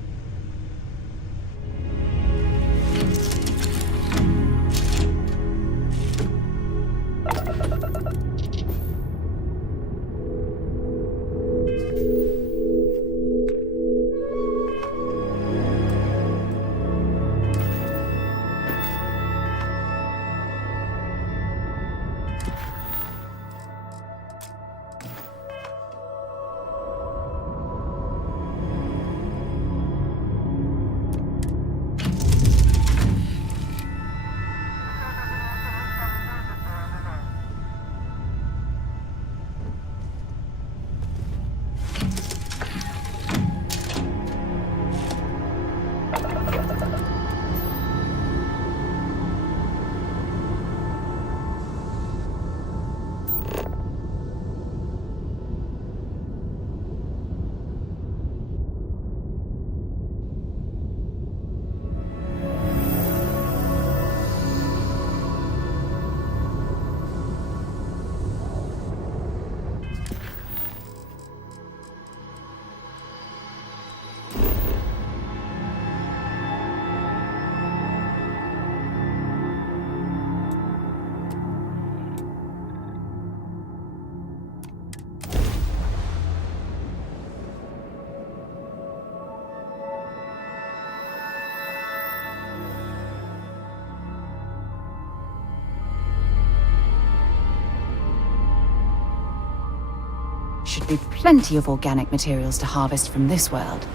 Should be plenty of organic materials to harvest from this world.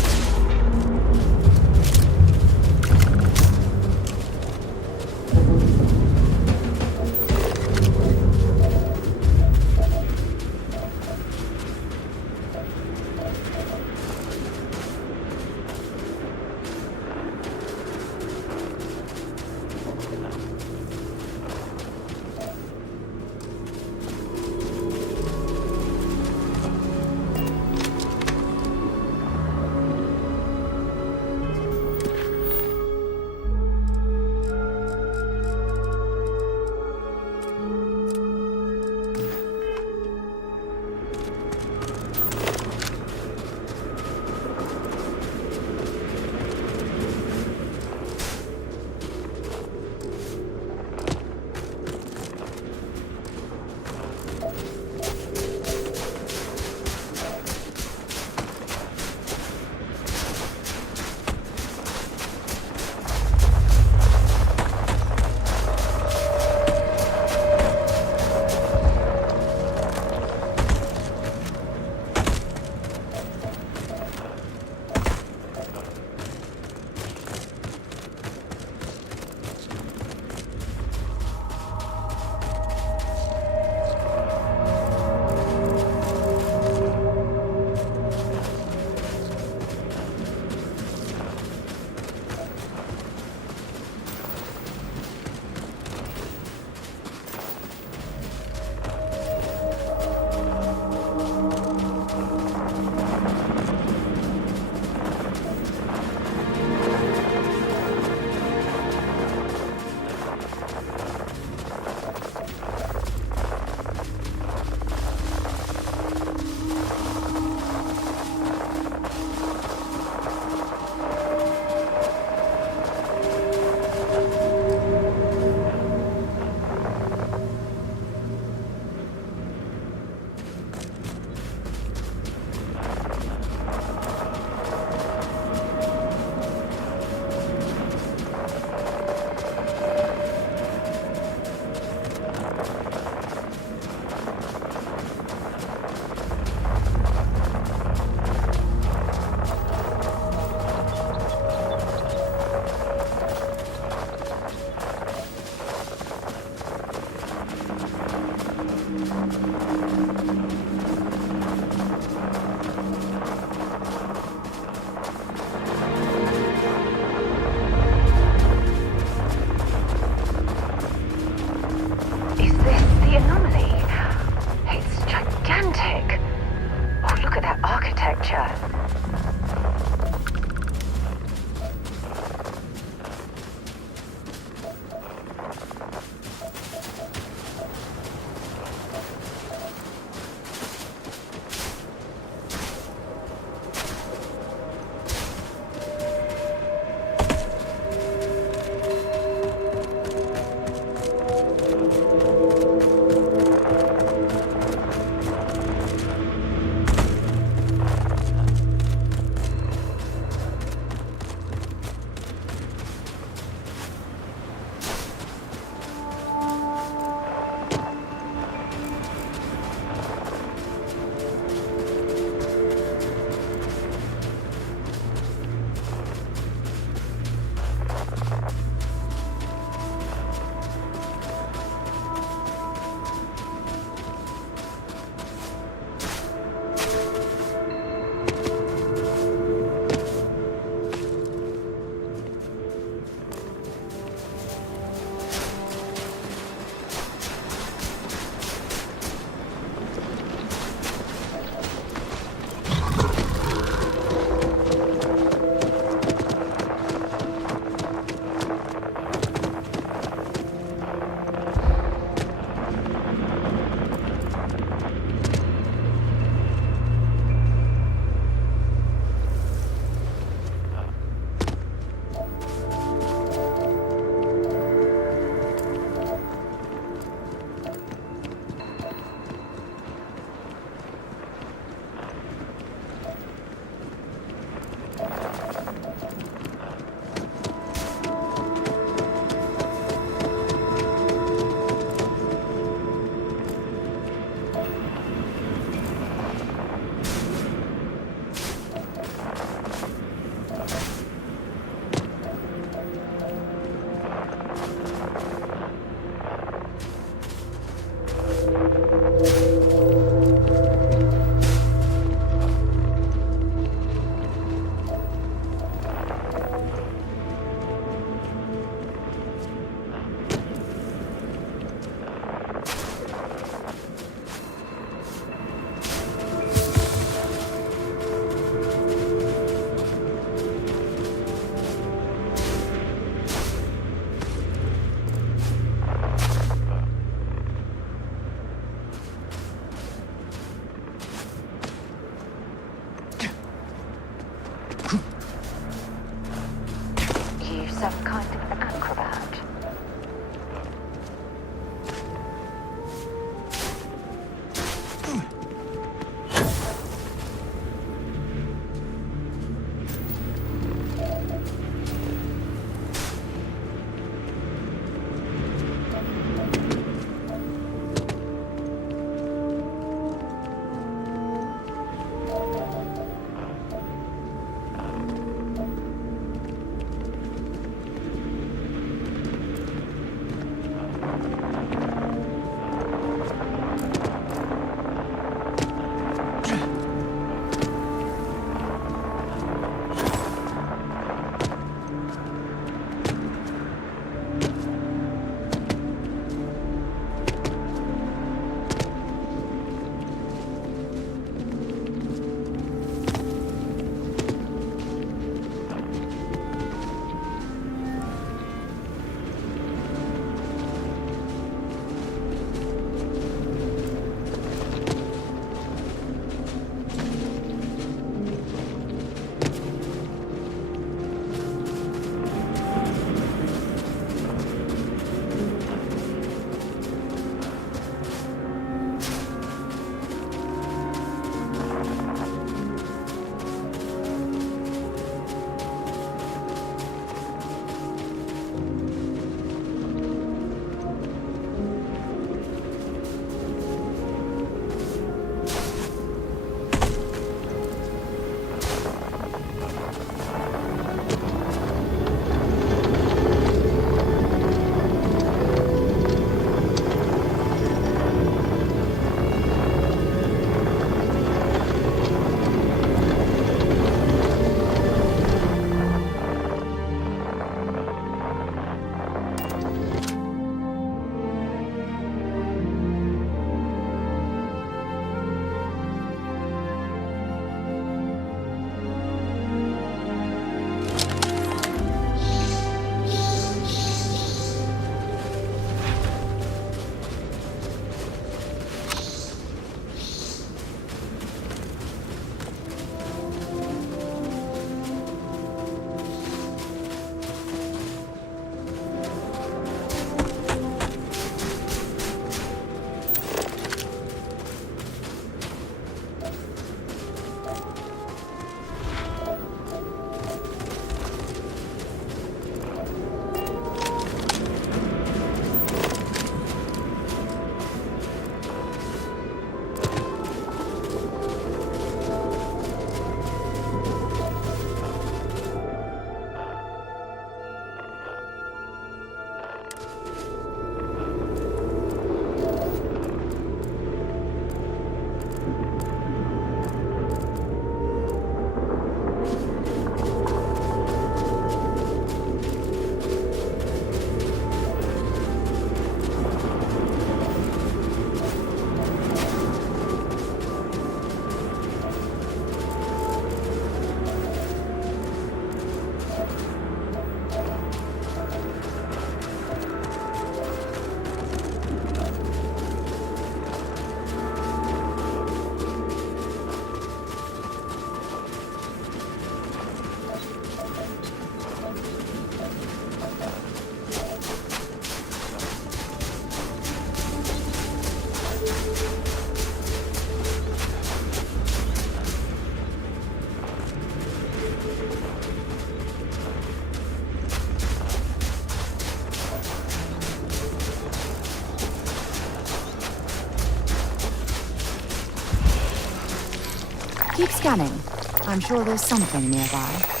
Keep scanning. I'm sure there's something nearby.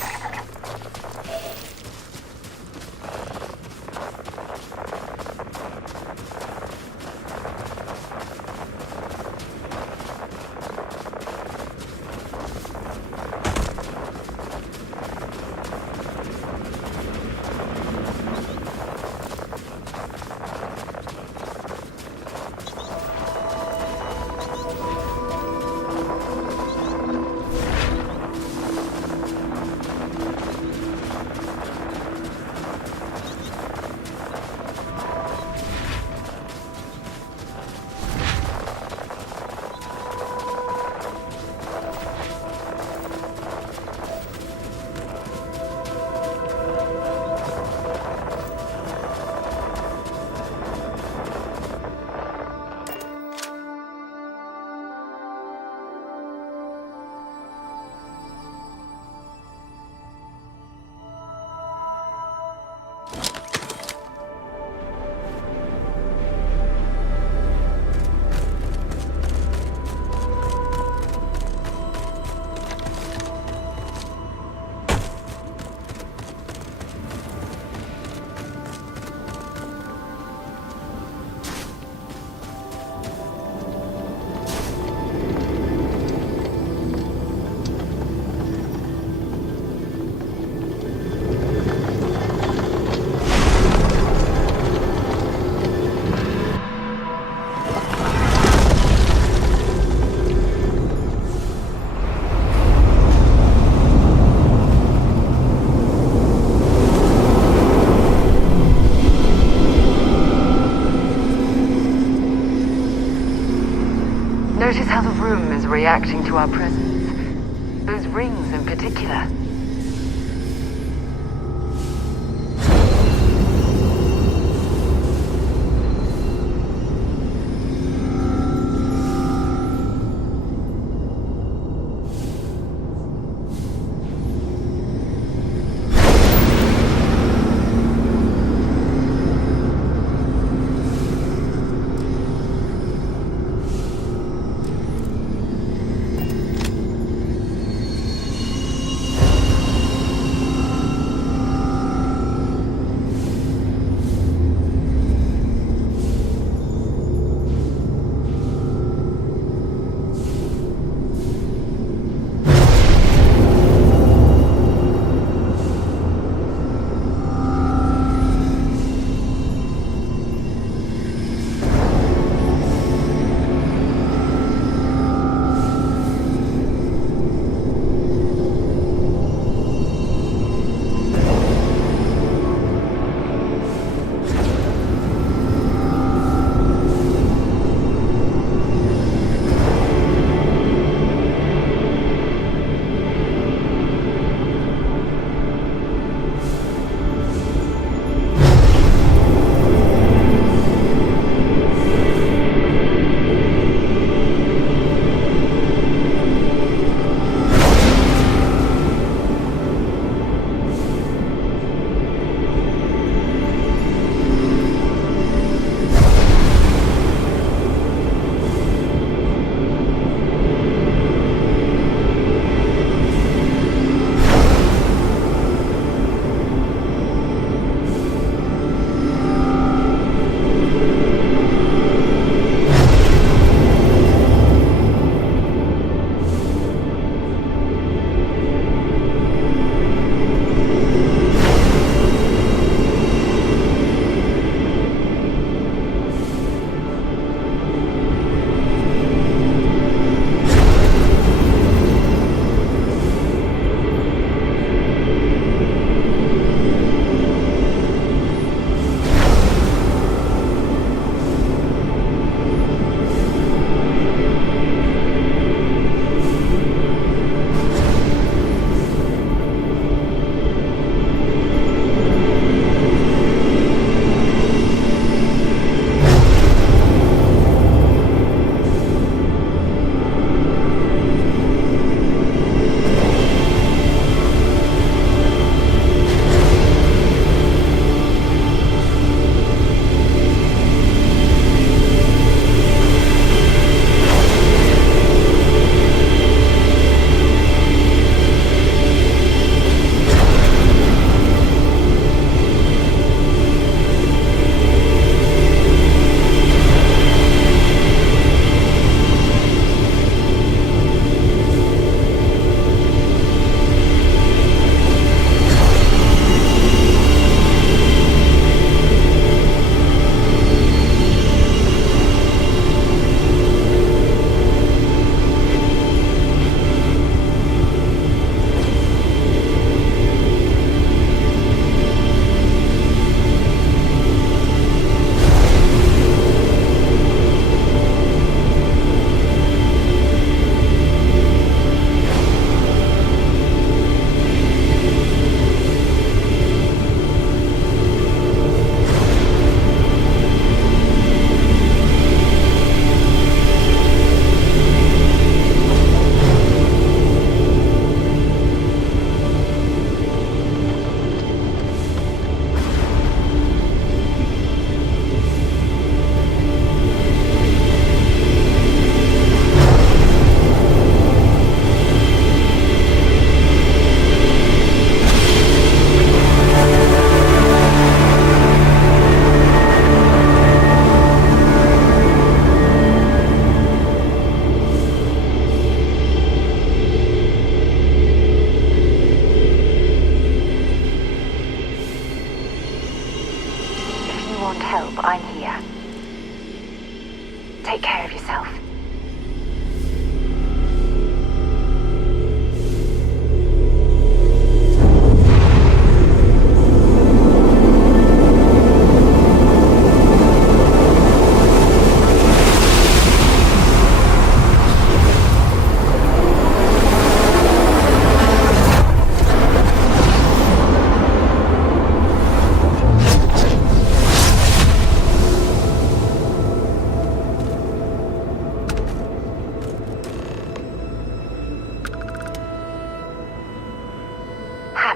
Notice how the room is reacting to our presence. Those rings in particular.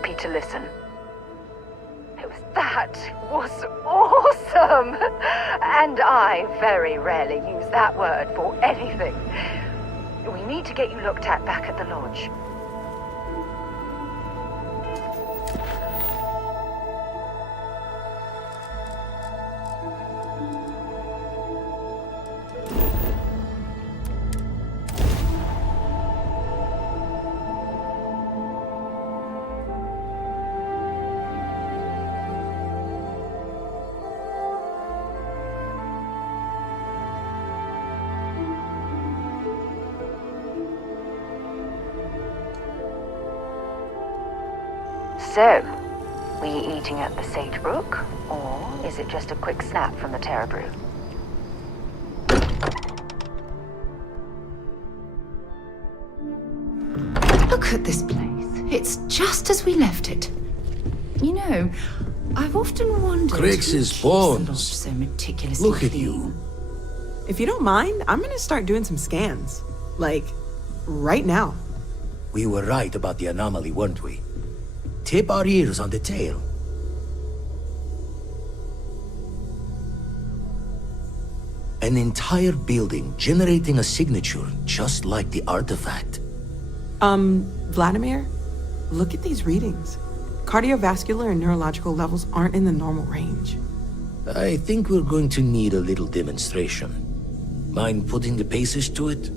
happy to listen. That was awesome! And I very rarely use that word for anything. We need to get you looked at back at the lodge. So, were you eating at the Sagebrook, or is it just a quick snap from the Terror Brew? Look at this place. It's just as we left it. You know, I've often wondered Crix's who keeps the lodge bones. so meticulously Look at clean. you. If you don't mind, I'm gonna start doing some scans. Like, right now. We were right about the anomaly, weren't we? Tip our ears on the tail. An entire building generating a signature just like the artifact. Vladimir, look at these readings. Cardiovascular and neurological levels aren't in the normal range. I think we're going to need a little demonstration. Mind putting the paces to it?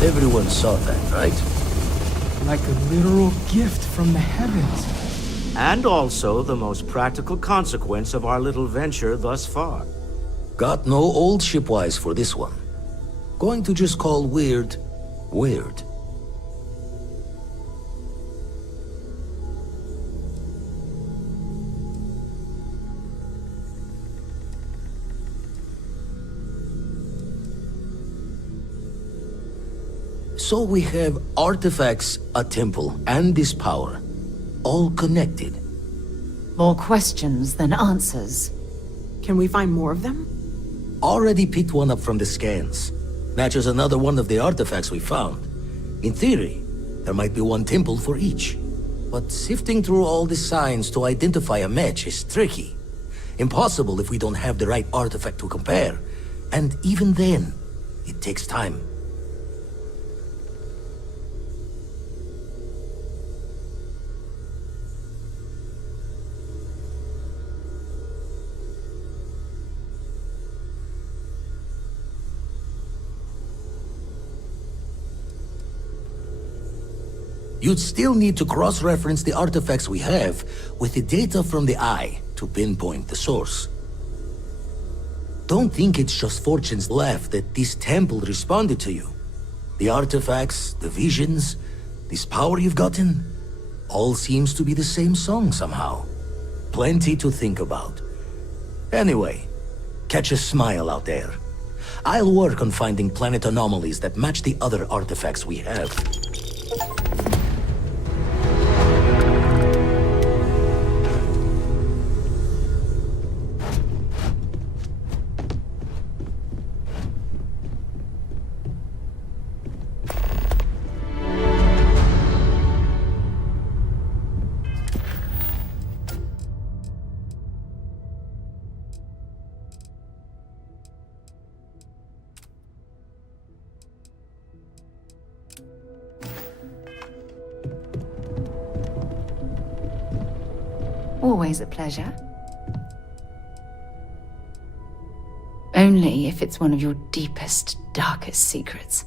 Everyone saw that, right? Like a literal gift from the heavens. And also the most practical consequence of our little venture thus far. Got no old shipwise for this one. Going to just call weird, weird. So we have artifacts, a temple, and this power. All connected. More questions than answers. Can we find more of them? Already picked one up from the scans. Matches another one of the artifacts we found. In theory, there might be one temple for each. But sifting through all the signs to identify a match is tricky. Impossible if we don't have the right artifact to compare. And even then, it takes time. You'd still need to cross-reference the artifacts we have with the data from the Eye to pinpoint the source. Don't think it's just fortune's left that this temple responded to you. The artifacts, the visions, this power you've gotten, all seems to be the same song somehow. Plenty to think about. Anyway, catch a smile out there. I'll work on finding planet anomalies that match the other artifacts we have. Always a pleasure. Only if it's one of your deepest, darkest secrets.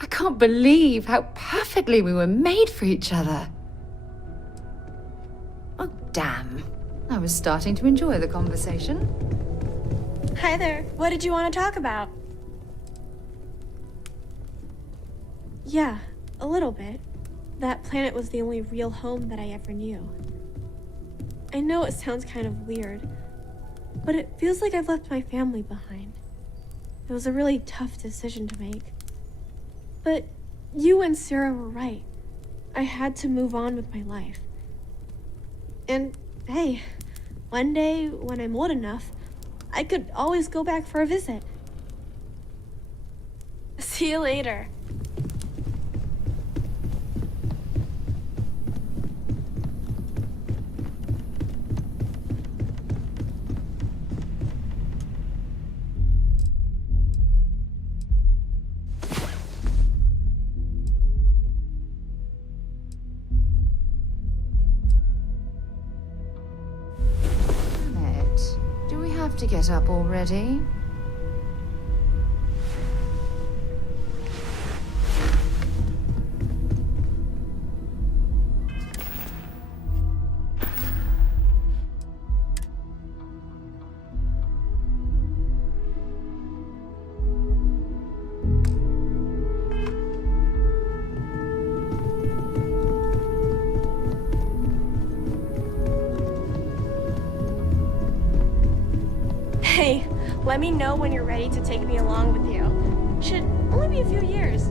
I can't believe how perfectly we were made for each other. Oh, damn. I was starting to enjoy the conversation. Hi there. What did you want to talk about? Yeah, a little bit. That planet was the only real home that I ever knew. I know it sounds kind of weird, but it feels like I've left my family behind. It was a really tough decision to make. But you and Sarah were right. I had to move on with my life. And hey, one day when I'm old enough, I could always go back for a visit. See you later. Do we have to get up already? Hey, let me know when you're ready to take me along with you. Should only be a few years.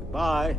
Goodbye.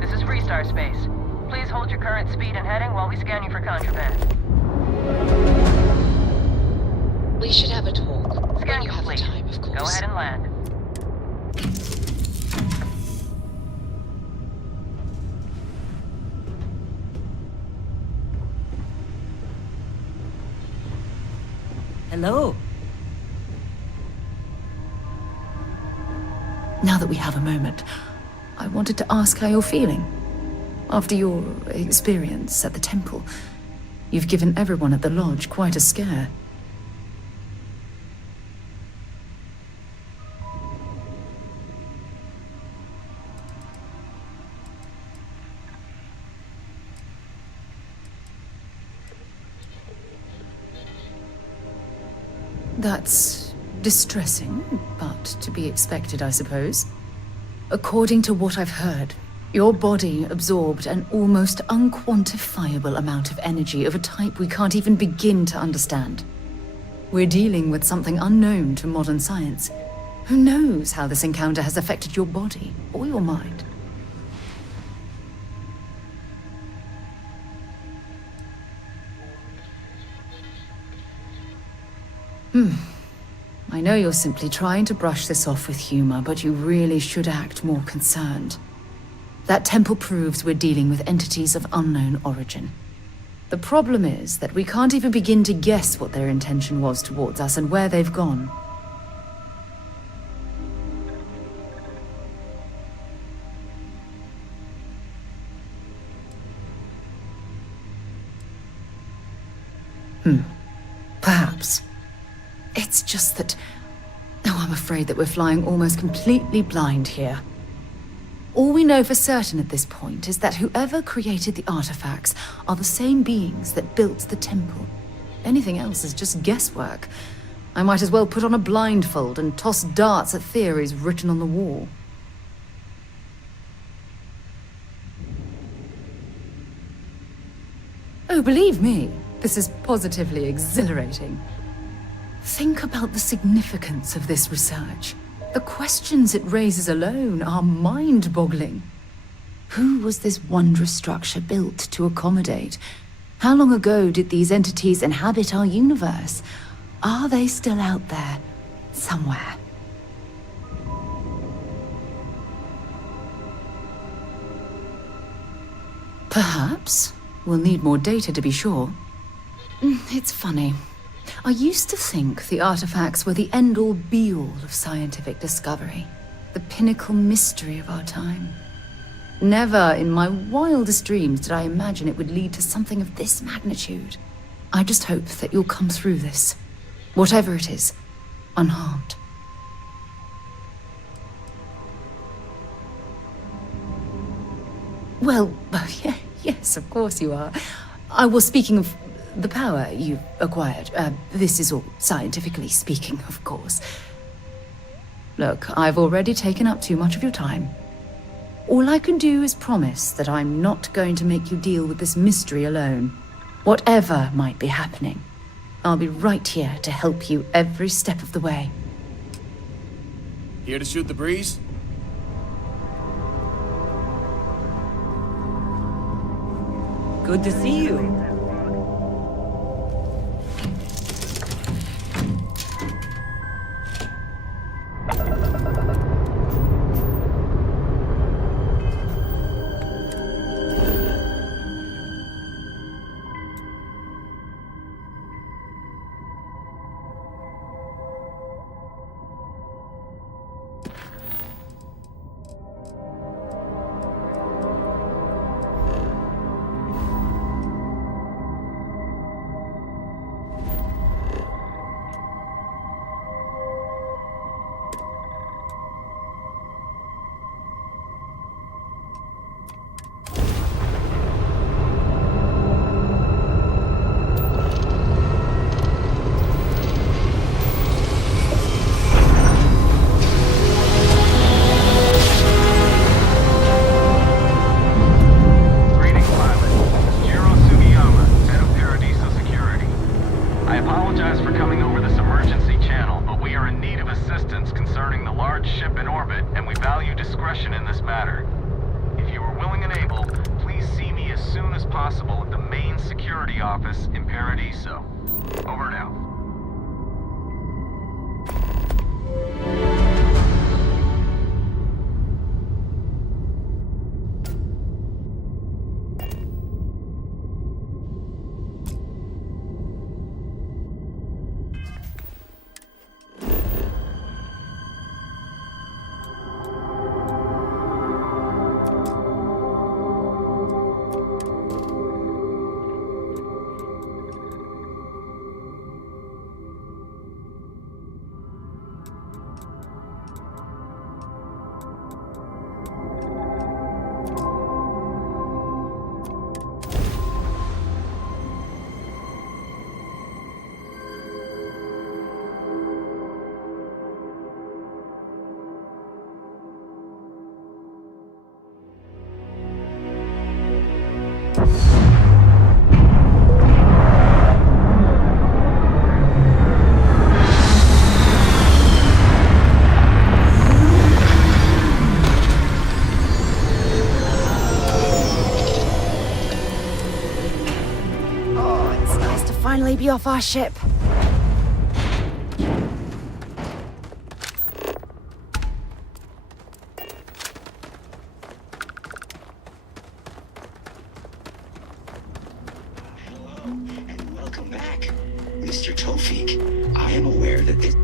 This is Freestar Space. Please hold your current speed and heading while we scan you for contraband. We should have a talk. Scan When you have the complete. time, of course. Go ahead and land. Hello. Now that we have a moment, I wanted to ask how you're feeling. After your experience at the temple, you've given everyone at the lodge quite a scare. That's distressing, but to be expected, I suppose. According to what I've heard, your body absorbed an almost unquantifiable amount of energy of a type we can't even begin to understand. We're dealing with something unknown to modern science. Who knows how this encounter has affected your body or your mind? I know you're simply trying to brush this off with humor, but you really should act more concerned. That temple proves we're dealing with entities of unknown origin. The problem is that we can't even begin to guess what their intention was towards us and where they've gone. Perhaps. It's just that... Oh, I'm afraid that we're flying almost completely blind here. All we know for certain at this point is that whoever created the artifacts are the same beings that built the temple. Anything else is just guesswork. I might as well put on a blindfold and toss darts at theories written on the wall. Oh, believe me, this is positively exhilarating. Think about the significance of this research. The questions it raises alone are mind-boggling. Who was this wondrous structure built to accommodate? How long ago did these entities inhabit our universe? Are they still out there, somewhere? Perhaps. We'll need more data to be sure. It's funny. I used to think the artifacts were the end-all be-all of scientific discovery, the pinnacle mystery of our time. Never in my wildest dreams did I imagine it would lead to something of this magnitude. I just hope that you'll come through this, whatever it is, unharmed. Well, yes, of course you are. I was speaking of the power you've acquired. This is all scientifically speaking, of course. Look, I've already taken up too much of your time. All I can do is promise that I'm not going to make you deal with this mystery alone. Whatever might be happening, I'll be right here to help you every step of the way. Here to shoot the breeze? Good to see you. finally be off our ship. Welcome back, Mr. Tofik. I am aware that this...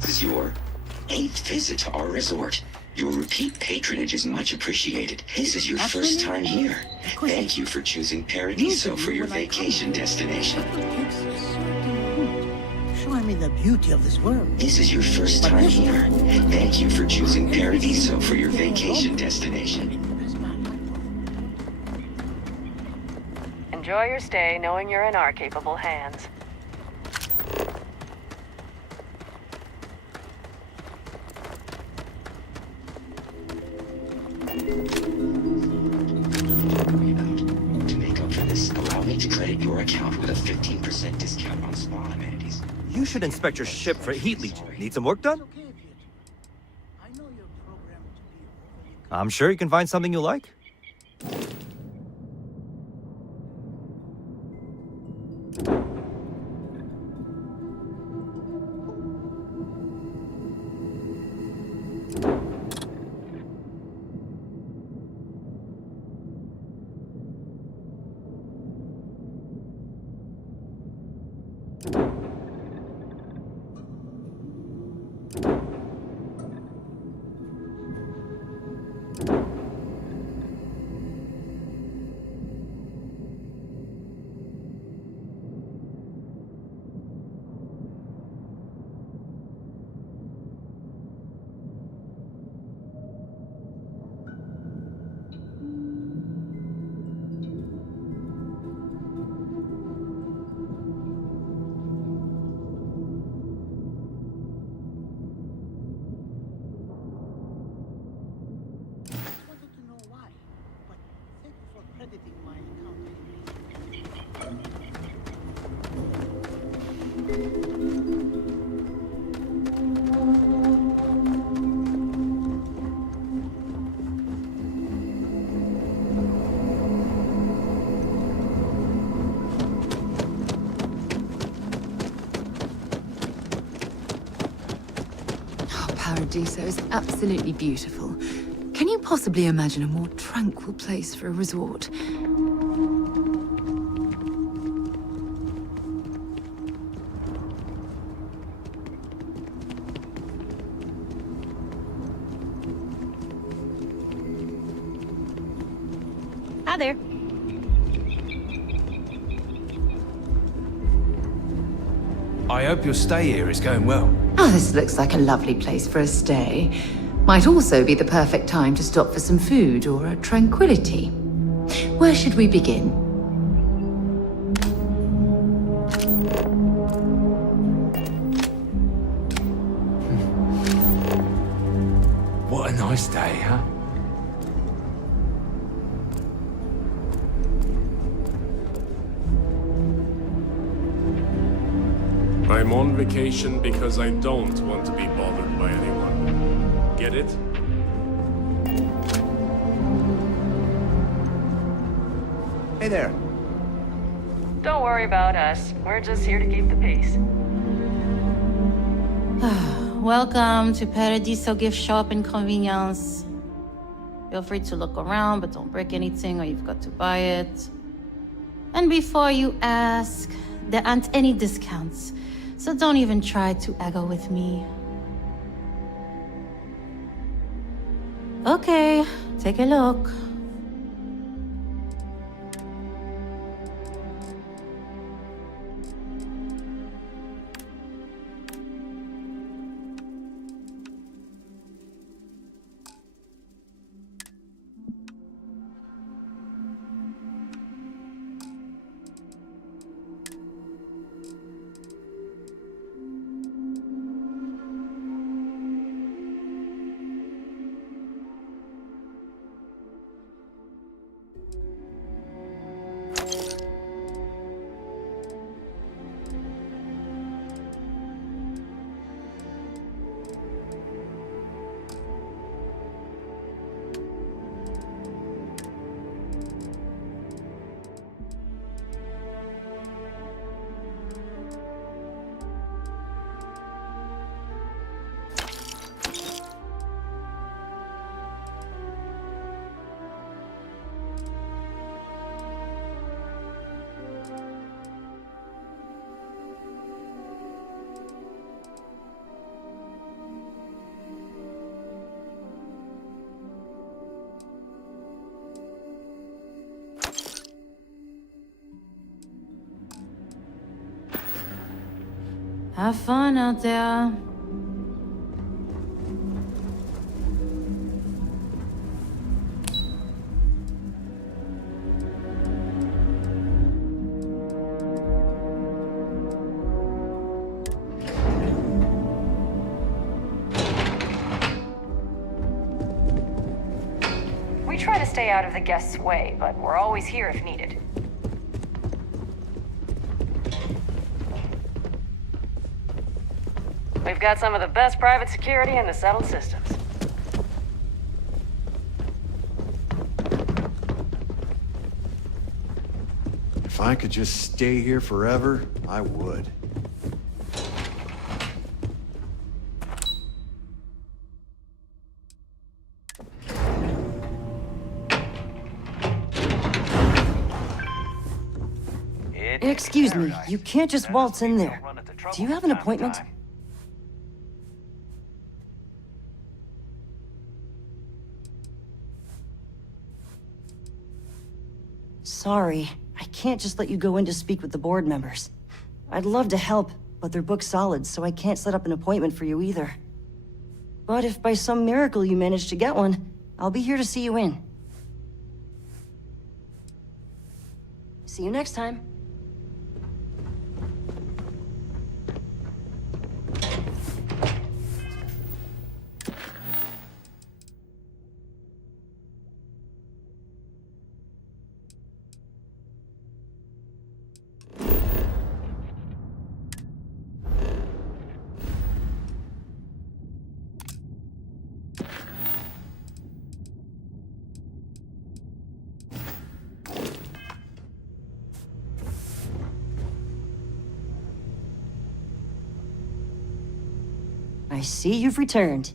This is your 8th visit to our resort. Your repeat patronage is much appreciated. This is your first time here. Thank you for choosing Paradiso for your vacation destination. Showing me the beauty of this world. This is your first time here. Thank you for choosing Paradiso for your vacation destination. Enjoy your stay knowing you're in our capable hands. To make up for this, allow me to credit your account with a 15% discount on spa amenities. You should inspect your ship for heat leach. Need some work done? I'm sure you can find something you like. Paradiso is absolutely beautiful. Can you possibly imagine a more tranquil place for a resort? Hi there. I hope your stay here is going well. Oh, this looks like a lovely place for a stay. Might also be the perfect time to stop for some food or a tranquility. Where should we begin? What a nice day, huh? I'm on vacation because I don't want to be bothered by anyone. Get it? Hey there. Don't worry about us. We're just here to keep the peace. Welcome to Paradiso Gift Shop and Convenience. Feel free to look around, but don't break anything or you've got to buy it. And before you ask, there aren't any discounts, so don't even try to haggle with me. Okay, take a look. Have fun out there. We try to stay out of the guests' way, but we're always here if needed. We've got some of the best private security in the settled systems. If I could just stay here forever, I would. Excuse me, you can't just waltz in there. Do you have an appointment? Sorry, I can't just let you go in to speak with the board members. I'd love to help, but they're booked solid, so I can't set up an appointment for you either. But if by some miracle you manage to get one, I'll be here to see you in. See you next time. I see you've returned.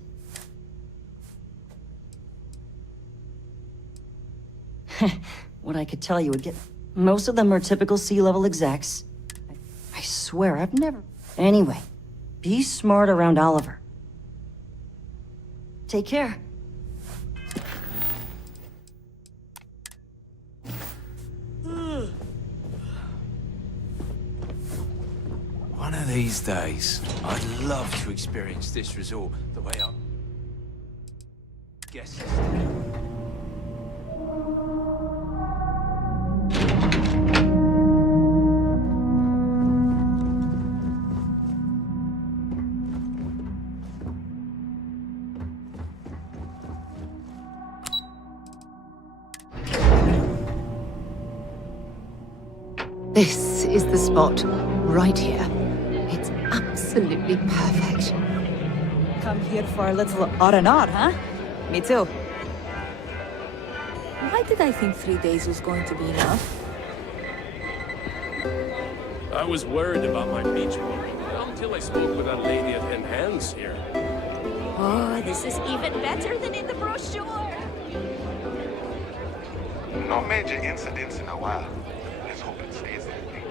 What I could tell you would get... Most of them are typical sea-level execs. I swear, I've never... Anyway, be smart around Oliver. Take care. One of these days, I'd love to experience this resort the way I guess. This is the spot, right here. It's absolutely perfect. Come here for a little R&R, huh? Me too. Why did I think 3 days was going to be enough? I was worried about my beach ball until I spoke with that lady at Enhance here. Oh, this is even better than in the brochure. No major incidents in a while. Let's hope it stays that way.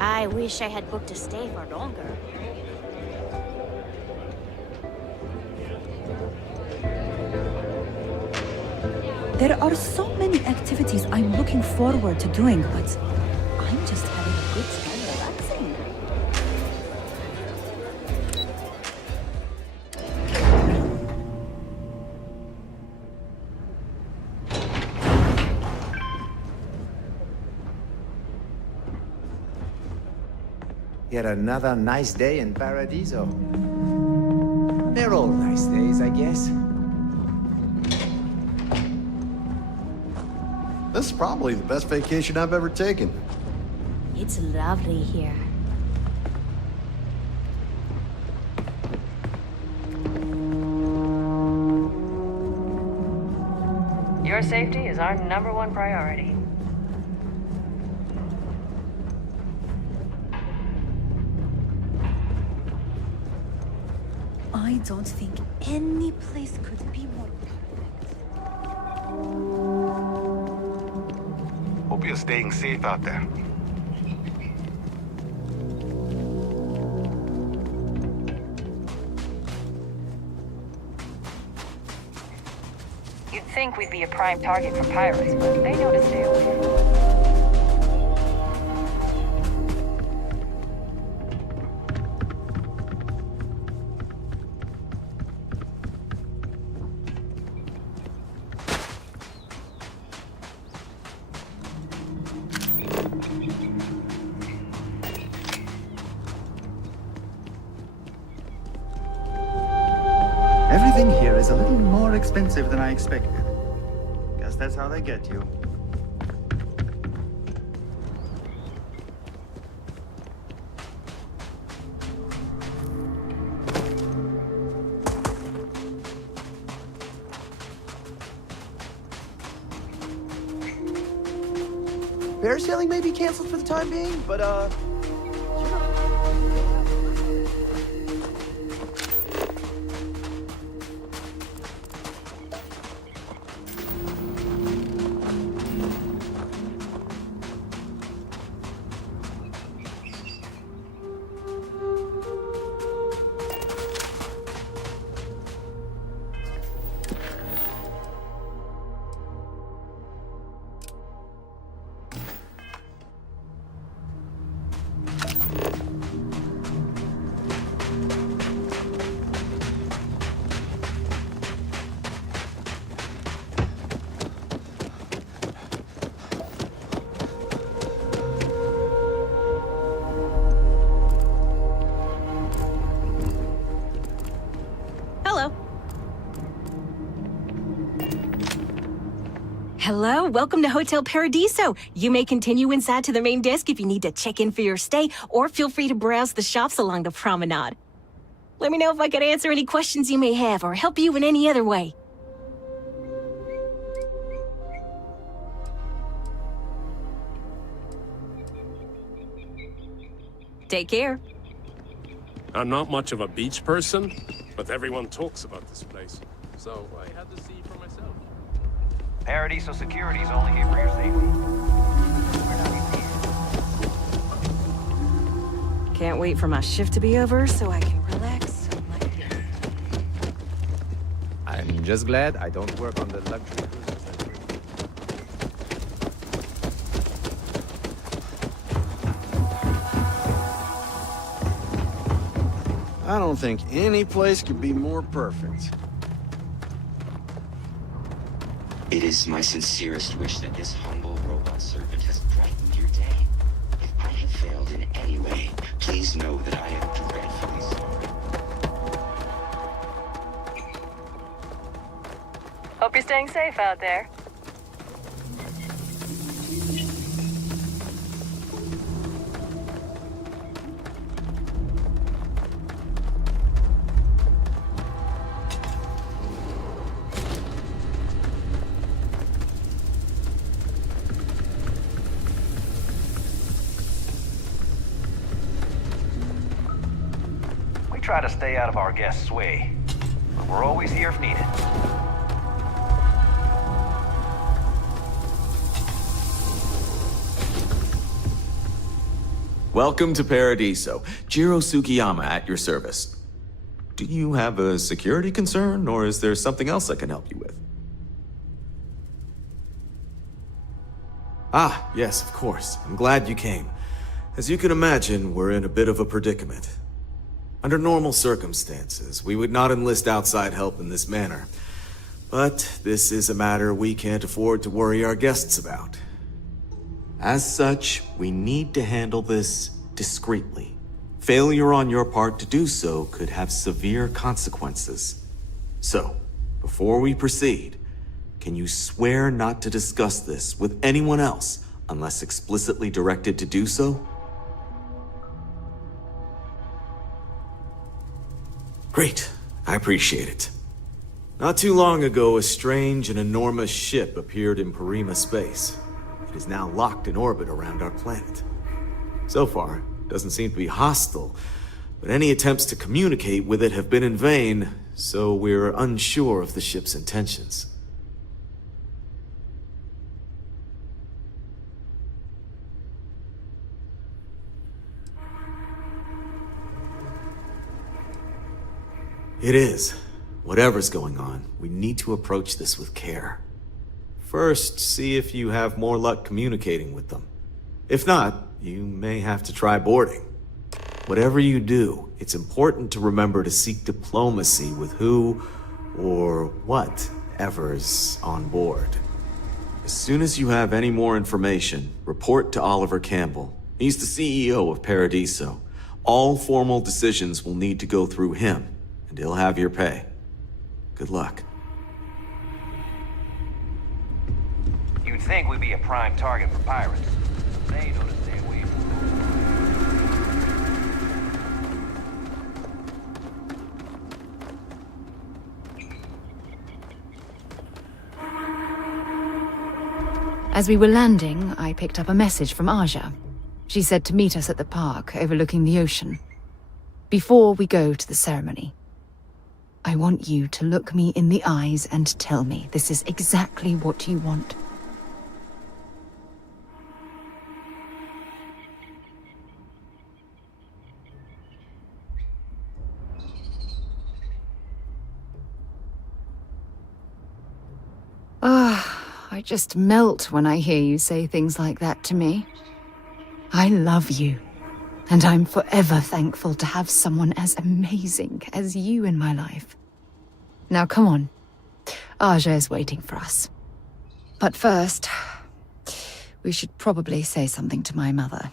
I wish I had booked a stay for longer. There are so many activities I'm looking forward to doing, but I'm just having a good time relaxing. Yet another nice day in Paradiso. They're all nice days, I guess. This is probably the best vacation I've ever taken. It's lovely here. Your safety is our #1 priority. I don't think any place could be more Hope you're staying safe out there. You'd think we'd be a prime target for pirates, but they know to stay away. Everything here is a little more expensive than I expected. Guess that's how they get you. Parasailing may be canceled for the time being, but Hello, welcome to Hotel Paradiso. You may continue inside to the main desk if you need to check in for your stay, or feel free to browse the shops along the promenade. Let me know if I can answer any questions you may have or help you in any other way. Take care. I'm not much of a beach person, but everyone talks about this place, so I had to see for myself. Paradiso Security's only here for your safety. Can't wait for my shift to be over so I can relax. I'm just glad I don't work on the luxury cruises. I don't think any place could be more perfect. It is my sincerest wish that this humble robot servant has brightened your day. If I have failed in any way, please know that I am dreadfully sorry. Hope you're staying safe out there. try to stay out of our guests' way. But we're always here if needed. Welcome to Paradiso. Jiro Sugiyama at your service. Do you have a security concern, or is there something else I can help you with? Ah, yes, of course. I'm glad you came. As you can imagine, we're in a bit of a predicament. Under normal circumstances, we would not enlist outside help in this manner. But this is a matter we can't afford to worry our guests about. As such, we need to handle this discreetly. Failure on your part to do so could have severe consequences. So, before we proceed, can you swear not to discuss this with anyone else unless explicitly directed to do so? Great. I appreciate it. Not too long ago, a strange and enormous ship appeared in Parima space. It is now locked in orbit around our planet. So far, it doesn't seem to be hostile, but any attempts to communicate with it have been in vain, so we're unsure of the ship's intentions. It is. Whatever's going on, we need to approach this with care. First, see if you have more luck communicating with them. If not, you may have to try boarding. Whatever you do, it's important to remember to seek diplomacy with who or whatever's on board. As soon as you have any more information, report to Oliver Campbell. He's the CEO of Paradiso. All formal decisions will need to go through him, and he'll have your pay. Good luck. You'd think we'd be a prime target for pirates. They know to stay away from As we were landing, I picked up a message from Aja. She said to meet us at the park overlooking the ocean. Before we go to the ceremony, I want you to look me in the eyes and tell me this is exactly what you want. I just melt when I hear you say things like that to me. I love you, and I'm forever thankful to have someone as amazing as you in my life. Now come on, Aja is waiting for us. But first, we should probably say something to my mother.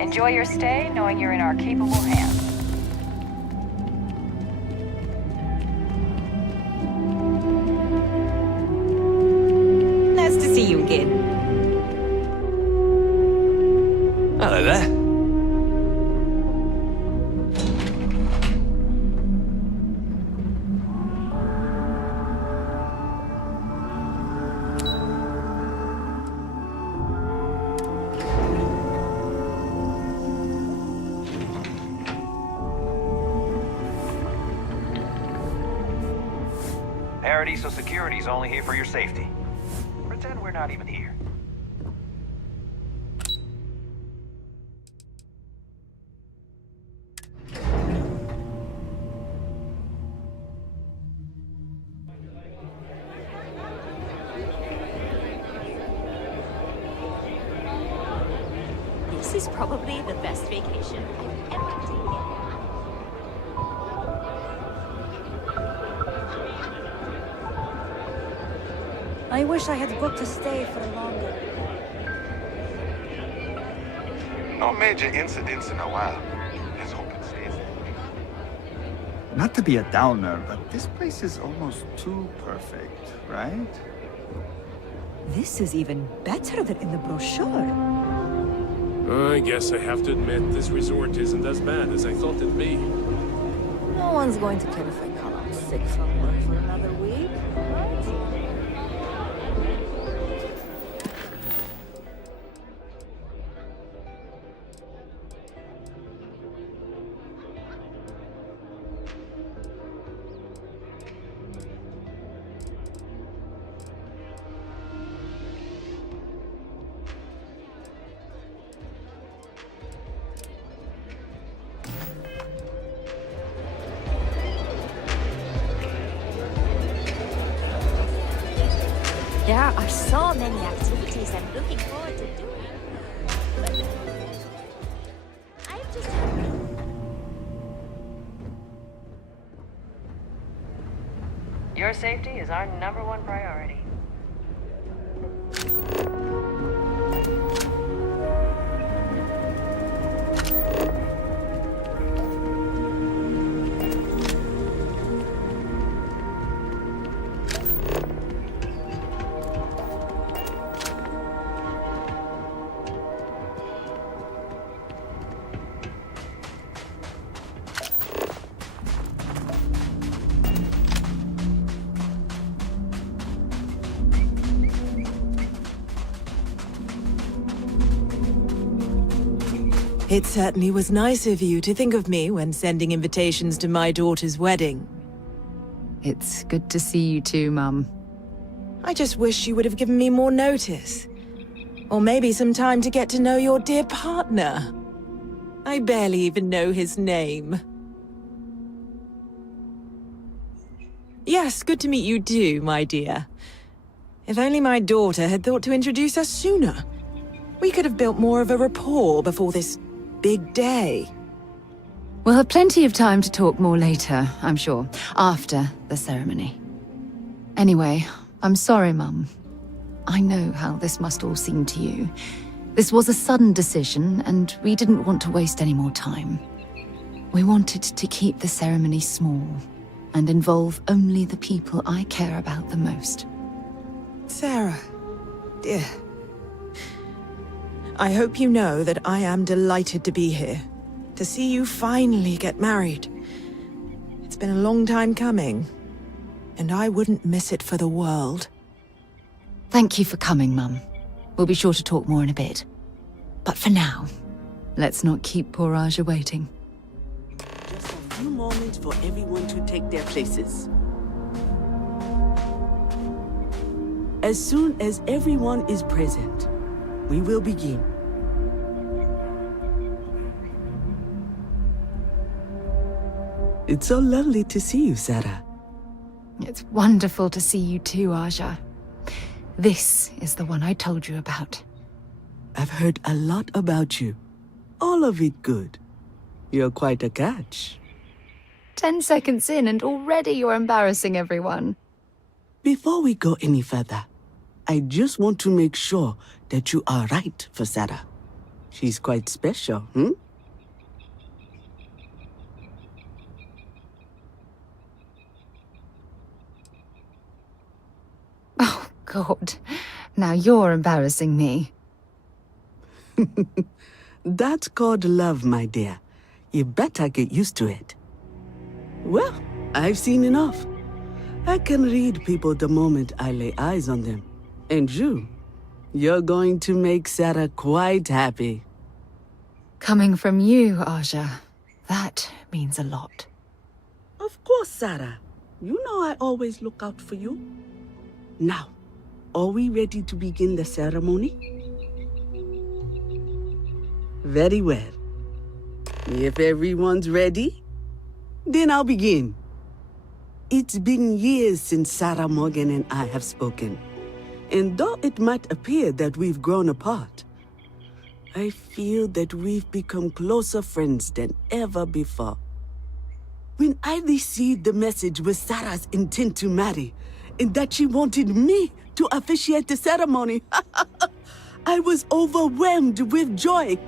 Enjoy your stay, knowing you're in our capable hands. Nice to see you again. Hello there. Paradiso Security's only here for your safety. Pretend we're not even here. This is probably the best vacation I've ever taken. I wish I had booked a stay for longer. No major incidents in a while. Let's hope it stays that way. Not to be a downer, but this place is almost too perfect, right? This is even better than in the brochure. I guess I have to admit, this resort isn't as bad as I thought it'd be. No one's going to care if I call out sick from work for another week, right? There are so many activities I'm looking forward to doing. But I've just... Your safety is our #1 priority. It certainly was nice of you to think of me when sending invitations to my daughter's wedding. It's good to see you too, Mum. I just wish you would have given me more notice. Or maybe some time to get to know your dear partner. I barely even know his name. Yes, good to meet you too, my dear. If only my daughter had thought to introduce us sooner. We could have built more of a rapport before this big day. We'll have plenty of time to talk more later, I'm sure, after the ceremony. Anyway, I'm sorry, Mum. I know how this must all seem to you. This was a sudden decision, and we didn't want to waste any more time. We wanted to keep the ceremony small and involve only the people I care about the most. Sarah, dear. I hope you know that I am delighted to be here, to see you finally get married. It's been a long time coming, and I wouldn't miss it for the world. Thank you for coming, Mum. We'll be sure to talk more in a bit. But for now, let's not keep poor Aja waiting. Just a few moments for everyone to take their places. As soon as everyone is present, we will begin. It's so lovely to see you, Sarah. It's wonderful to see you too, Aja. This is the one I told you about. I've heard a lot about you. All of it good. You're quite a catch. 10 seconds in and already you're embarrassing everyone. Before we go any further, I just want to make sure that you are right for Sarah. She's quite special, hmm? Oh, God. Now you're embarrassing me. That's called love, my dear. You better get used to it. Well, I've seen enough. I can read people the moment I lay eyes on them. And you're going to make Sarah quite happy. Coming from you, Aja, that means a lot. Of course, Sarah. You know I always look out for you. Now, are we ready to begin the ceremony? Very well. If everyone's ready, then I'll begin. It's been years since Sarah Morgan and I have spoken. And though it might appear that we've grown apart, I feel that we've become closer friends than ever before. When I received the message with Sarah's intent to marry, and that she wanted me to officiate the ceremony, I was overwhelmed with joy.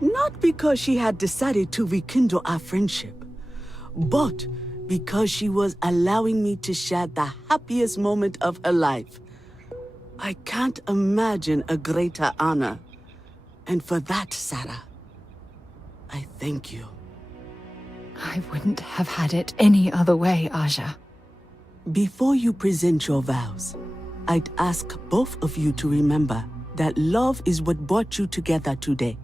Not because she had decided to rekindle our friendship, but because she was allowing me to share the happiest moment of her life. I can't imagine a greater honor. And for that, Sarah, I thank you. I wouldn't have had it any other way, Aja. Before you present your vows, I'd ask both of you to remember that love is what brought you together today.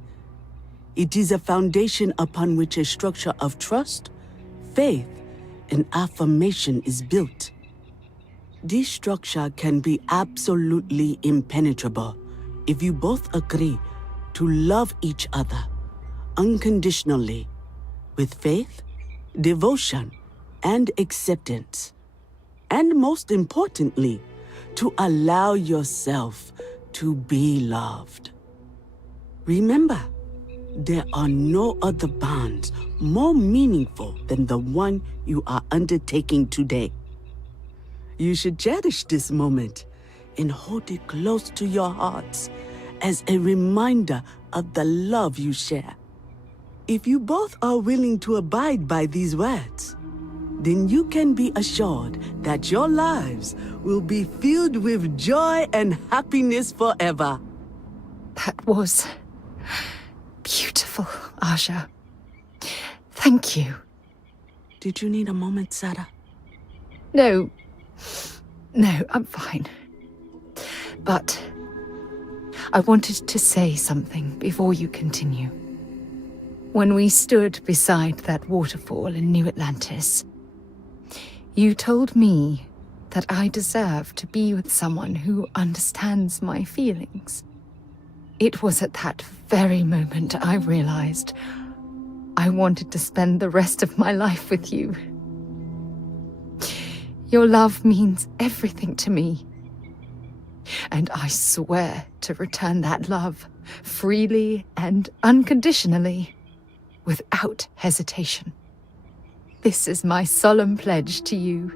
It is a foundation upon which a structure of trust, faith, and affirmation is built. This structure can be absolutely impenetrable if you both agree to love each other unconditionally, with faith, devotion, and acceptance. And most importantly, to allow yourself to be loved. Remember, there are no other bonds more meaningful than the one you are undertaking today. You should cherish this moment and hold it close to your hearts as a reminder of the love you share. If you both are willing to abide by these words, then you can be assured that your lives will be filled with joy and happiness forever. That was beautiful, Aja. Thank you. Did you need a moment, Sarah? No, I'm fine. But I wanted to say something before you continue. When we stood beside that waterfall in New Atlantis, you told me that I deserve to be with someone who understands my feelings. It was at that very moment I realized I wanted to spend the rest of my life with you. Your love means everything to me. And I swear to return that love freely and unconditionally, without hesitation. This is my solemn pledge to you.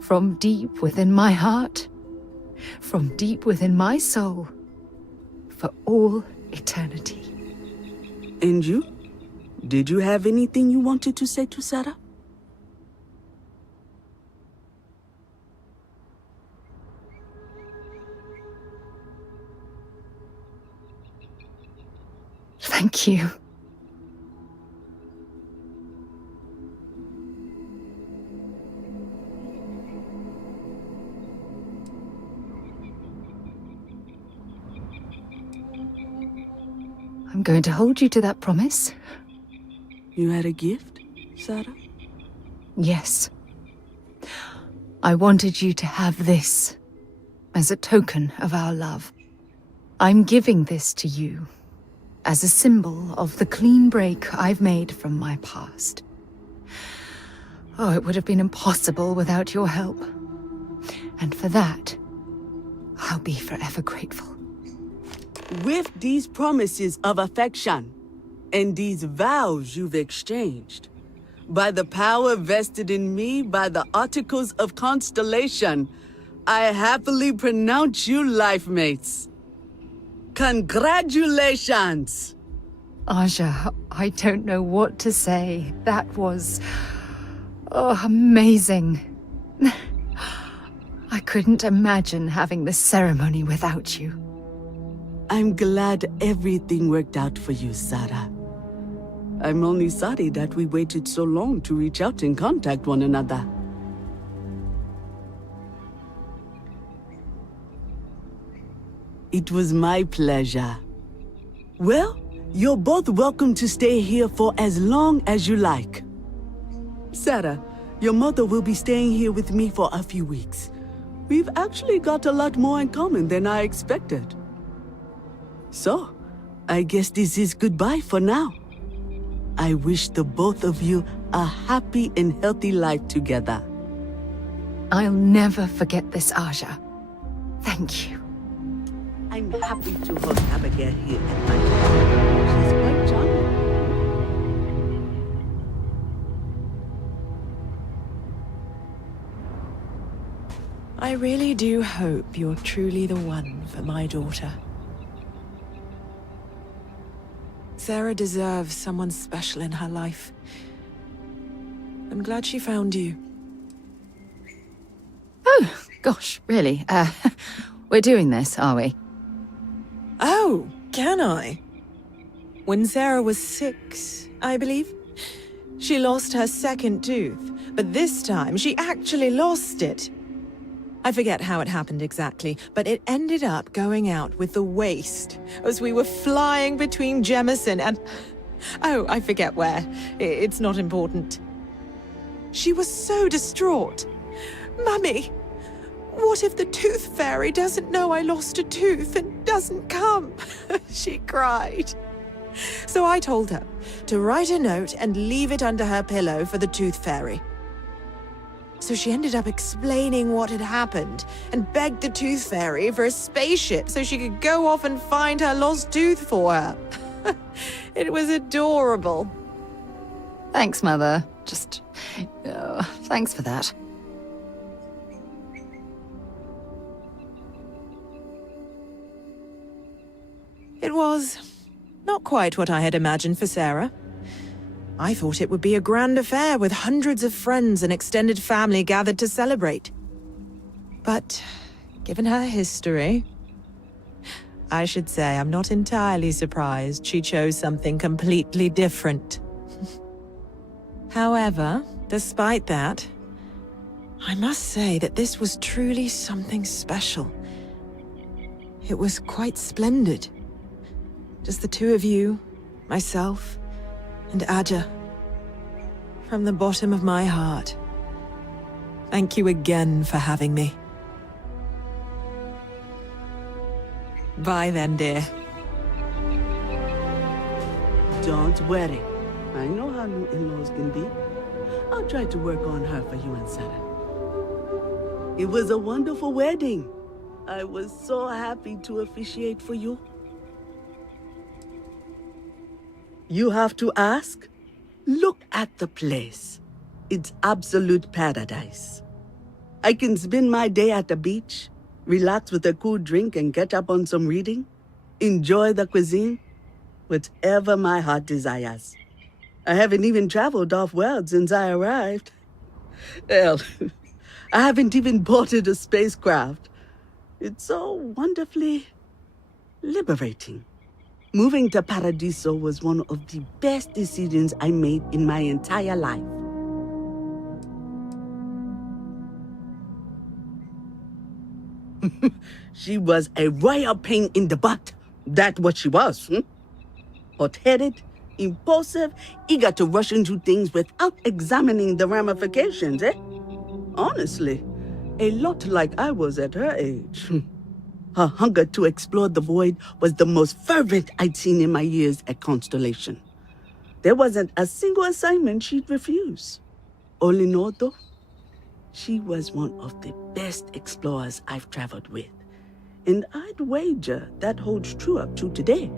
From deep within my heart, from deep within my soul, for all eternity. And you? Did you have anything you wanted to say to Sarah? Thank you. I'm going to hold you to that promise. You had a gift, Sarah? Yes. I wanted you to have this as a token of our love. I'm giving this to you as a symbol of the clean break I've made from my past. Oh, it would have been impossible without your help. And for that, I'll be forever grateful. With these promises of affection and these vows you've exchanged, by the power vested in me by the Articles of Constellation, I happily pronounce you life mates. Congratulations! Aja, I don't know what to say. That was... amazing. I couldn't imagine having this ceremony without you. I'm glad everything worked out for you, Sarah. I'm only sorry that we waited so long to reach out and contact one another. It was my pleasure. Well, you're both welcome to stay here for as long as you like. Sarah, your mother will be staying here with me for a few weeks. We've actually got a lot more in common than I expected. So, I guess this is goodbye for now. I wish the both of you a happy and healthy life together. I'll never forget this, Aja. Thank you. I'm happy to host Abigail here at my home. She's quite charming. I really do hope you're truly the one for my daughter. Sarah deserves someone special in her life. I'm glad she found you. Oh, gosh, really? We're doing this, are we? Oh, can I? When Sarah was 6, I believe, she lost her second tooth, but this time she actually lost it. I forget how it happened exactly, but it ended up going out with the waste as we were flying between Jemison and... Oh, I forget where. It's not important. She was so distraught. Mummy, what if the Tooth Fairy doesn't know I lost a tooth and doesn't come? She cried. So I told her to write a note and leave it under her pillow for the Tooth Fairy. So she ended up explaining what had happened and begged the Tooth Fairy for a spaceship so she could go off and find her lost tooth for her. It was adorable. Thanks, Mother. Thanks for that. It was not quite what I had imagined for Sarah. I thought it would be a grand affair with hundreds of friends and extended family gathered to celebrate. But, given her history, I should say I'm not entirely surprised she chose something completely different. However, despite that, I must say that this was truly something special. It was quite splendid. Just the two of you, myself, and Aja. From the bottom of my heart, thank you again for having me. Bye then, dear. Don't worry. I know how new in-laws can be. I'll try to work on her for you and Sarah. It was a wonderful wedding. I was so happy to officiate for you. You have to ask? Look at the place. It's absolute paradise. I can spend my day at the beach, relax with a cool drink and get up on some reading, enjoy the cuisine, whatever my heart desires. I haven't even traveled off-world since I arrived. Hell, I haven't even boarded a spacecraft. It's so wonderfully liberating. Moving to Paradiso was one of the best decisions I made in my entire life. She was a royal pain in the butt. That's what she was. Hot-headed, impulsive, eager to rush into things without examining the ramifications, eh? Honestly, a lot like I was at her age. Her hunger to explore the void was the most fervent I'd seen in my years at Constellation. There wasn't a single assignment she'd refuse. All in all, though, she was one of the best explorers I've traveled with. And I'd wager that holds true up to today.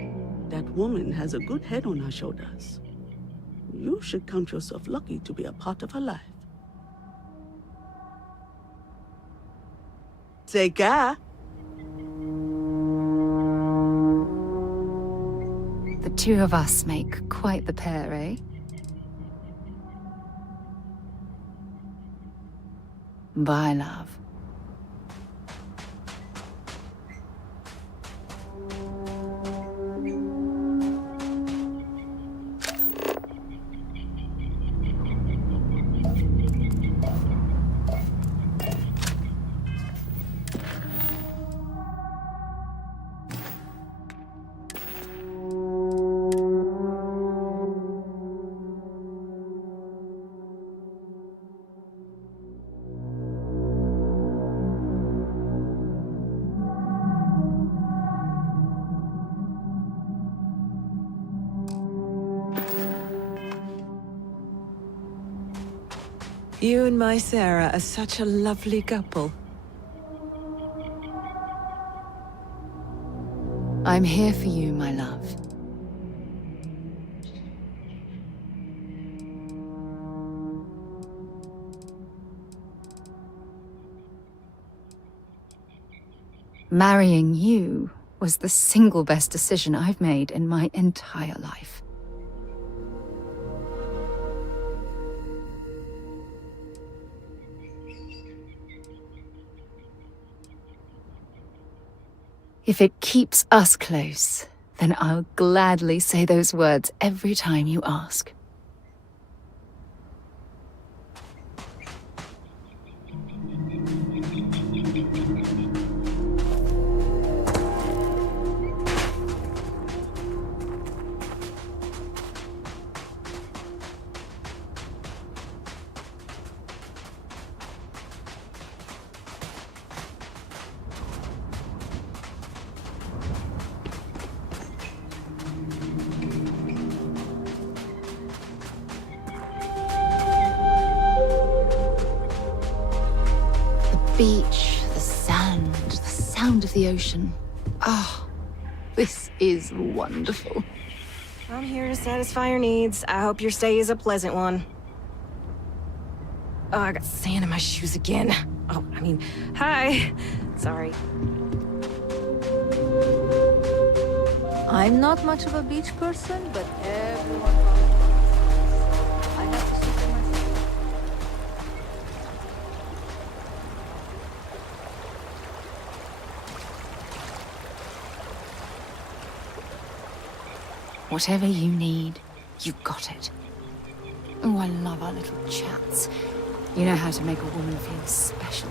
That woman has a good head on her shoulders. You should count yourself lucky to be a part of her life. Take care. The two of us make quite the pair, eh? Bye, love. You and my Sarah are such a lovely couple. I'm here for you, my love. Marrying you was the single best decision I've made in my entire life. If it keeps us close, then I'll gladly say those words every time you ask. Beach, the sand, the sound of the ocean. Oh, this is wonderful. I'm here to satisfy your needs. I hope your stay is a pleasant one. Oh, I got sand in my shoes again. Oh, I mean, hi. Sorry. I'm not much of a beach person, but everyone... I have to see for myself. Whatever you need, you got it. Oh, I love our little chats. You know how to make a woman feel special.